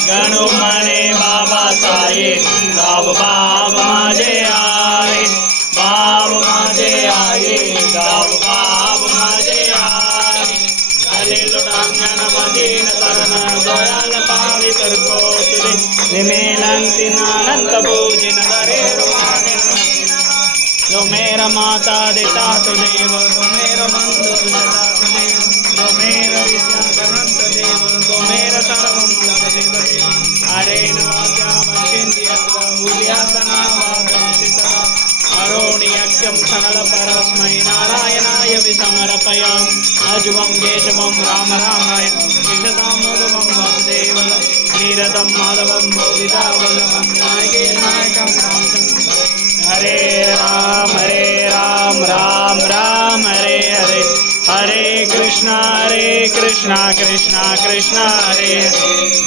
गणुमने बाबा साये गाव बाब माझे आये बाब माझे आये गाव बाब माझे आये झाले लोटांगण मदीन तरण दयाल पावी करको तुझे विमेलंती नानंत पूजिन करे रुमाने जो मेरा माता देता तुझे वो तो मेरा बंधु देता तुझे जो मेरा विद्या करंत देव तो मेरा सर्वं लभते हरे नवाद्यामचिन्त्यत्र उद्यासना वादमिता अरोणियक्यं सनलपरस्मै नारायणाय विसमर्पयामि अजुवं केशवं राम रामाय विशतामोदमं वासुदेव नीरदं माधवं गोविदावल्लभं नायके नायकं रामचन्द्रं हरे राम राम राम हरे हरे हरे कृष्णा कृष्णा कृष्णा हरे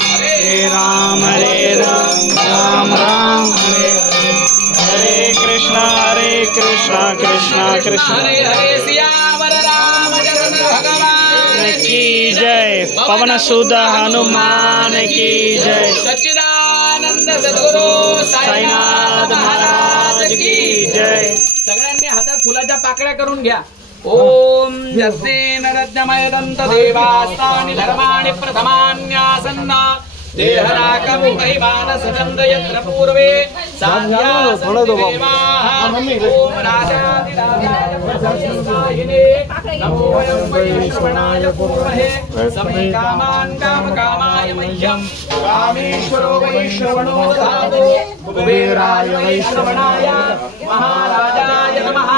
हरे राम राम राम हरे हरे कृष्णा कृष्णा कृष्णा हरे हरे सियावर रामचंद्र भगवान की जय पवन सुत हनुमान की जय सच्चिदानंद सद्गुरु साईनाथ महाराज की जय सगळ्यांनी हातात फुलाच्या पाकळ्या करून घ्या ओम यस्तेन रत्नमय दंत देवास्तानि धर्माणि प्रथमान्यासन्न देहराकं महिमान सचंद यत्र पूर्वे साध्यासन्ति देवाः ओम राजाधिराजाय प्रसन्नायिने नमो वयं वैश्रवणाय कुर्महे समे कामान् कामकामाय मह्यं कामेश्वरो वैश्रवणो दधातु कुबेराय वैश्रवणाय महाराजाय नमः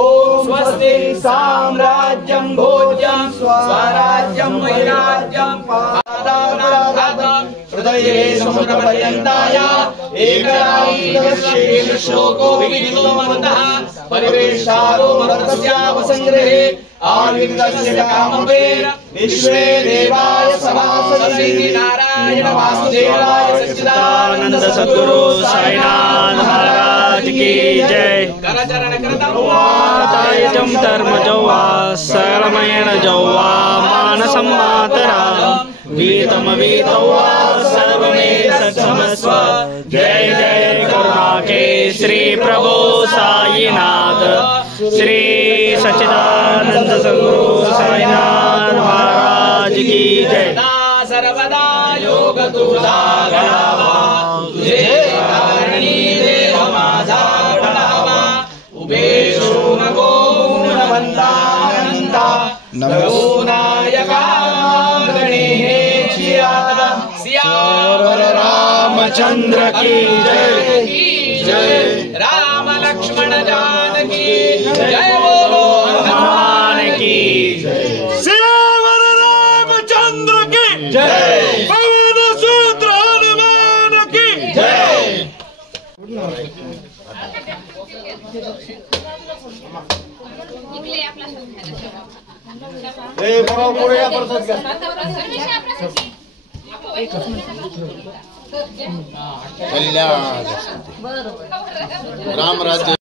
ओम स्वस्ति साम्राज्यं भोज्यं स्वराज्यं वैराज्यं पादानाघातं हृदये समुद्रपर्यन्ताय एकरायिकस्य श्लोको विविधो मन्दः परिवेशारो मर्तस्यावसंग्रहे आविर्गस्य कामवेर विश्वे देवाय सभासदि नारायण वासुदेवाय सच्चिदानंद सद्गुरु साईनाथ महाराज की जय करचरण कृतम धर्मजो वा सरमयण जो वा मानसं मातरा वीतम वीतो वा सर्वमे सत्समस्व जय जय करुणा के श्री प्रभु साईनाथ श्री सच्चिदानंद सद्गुरु साईनाथ महाराज की जय सर्वदा योग तुझा घडावा तुझे कारणी देव माझा घडावा उभे नको गुणवंता नायका गणेश सियावर रामचंद्र की जय राम लक्ष्मण जानकी जय बोलो हनुमान की सियावर रामचंद्र की जय पवन सूत्र हनुमान की जय कल्याण राम राज्य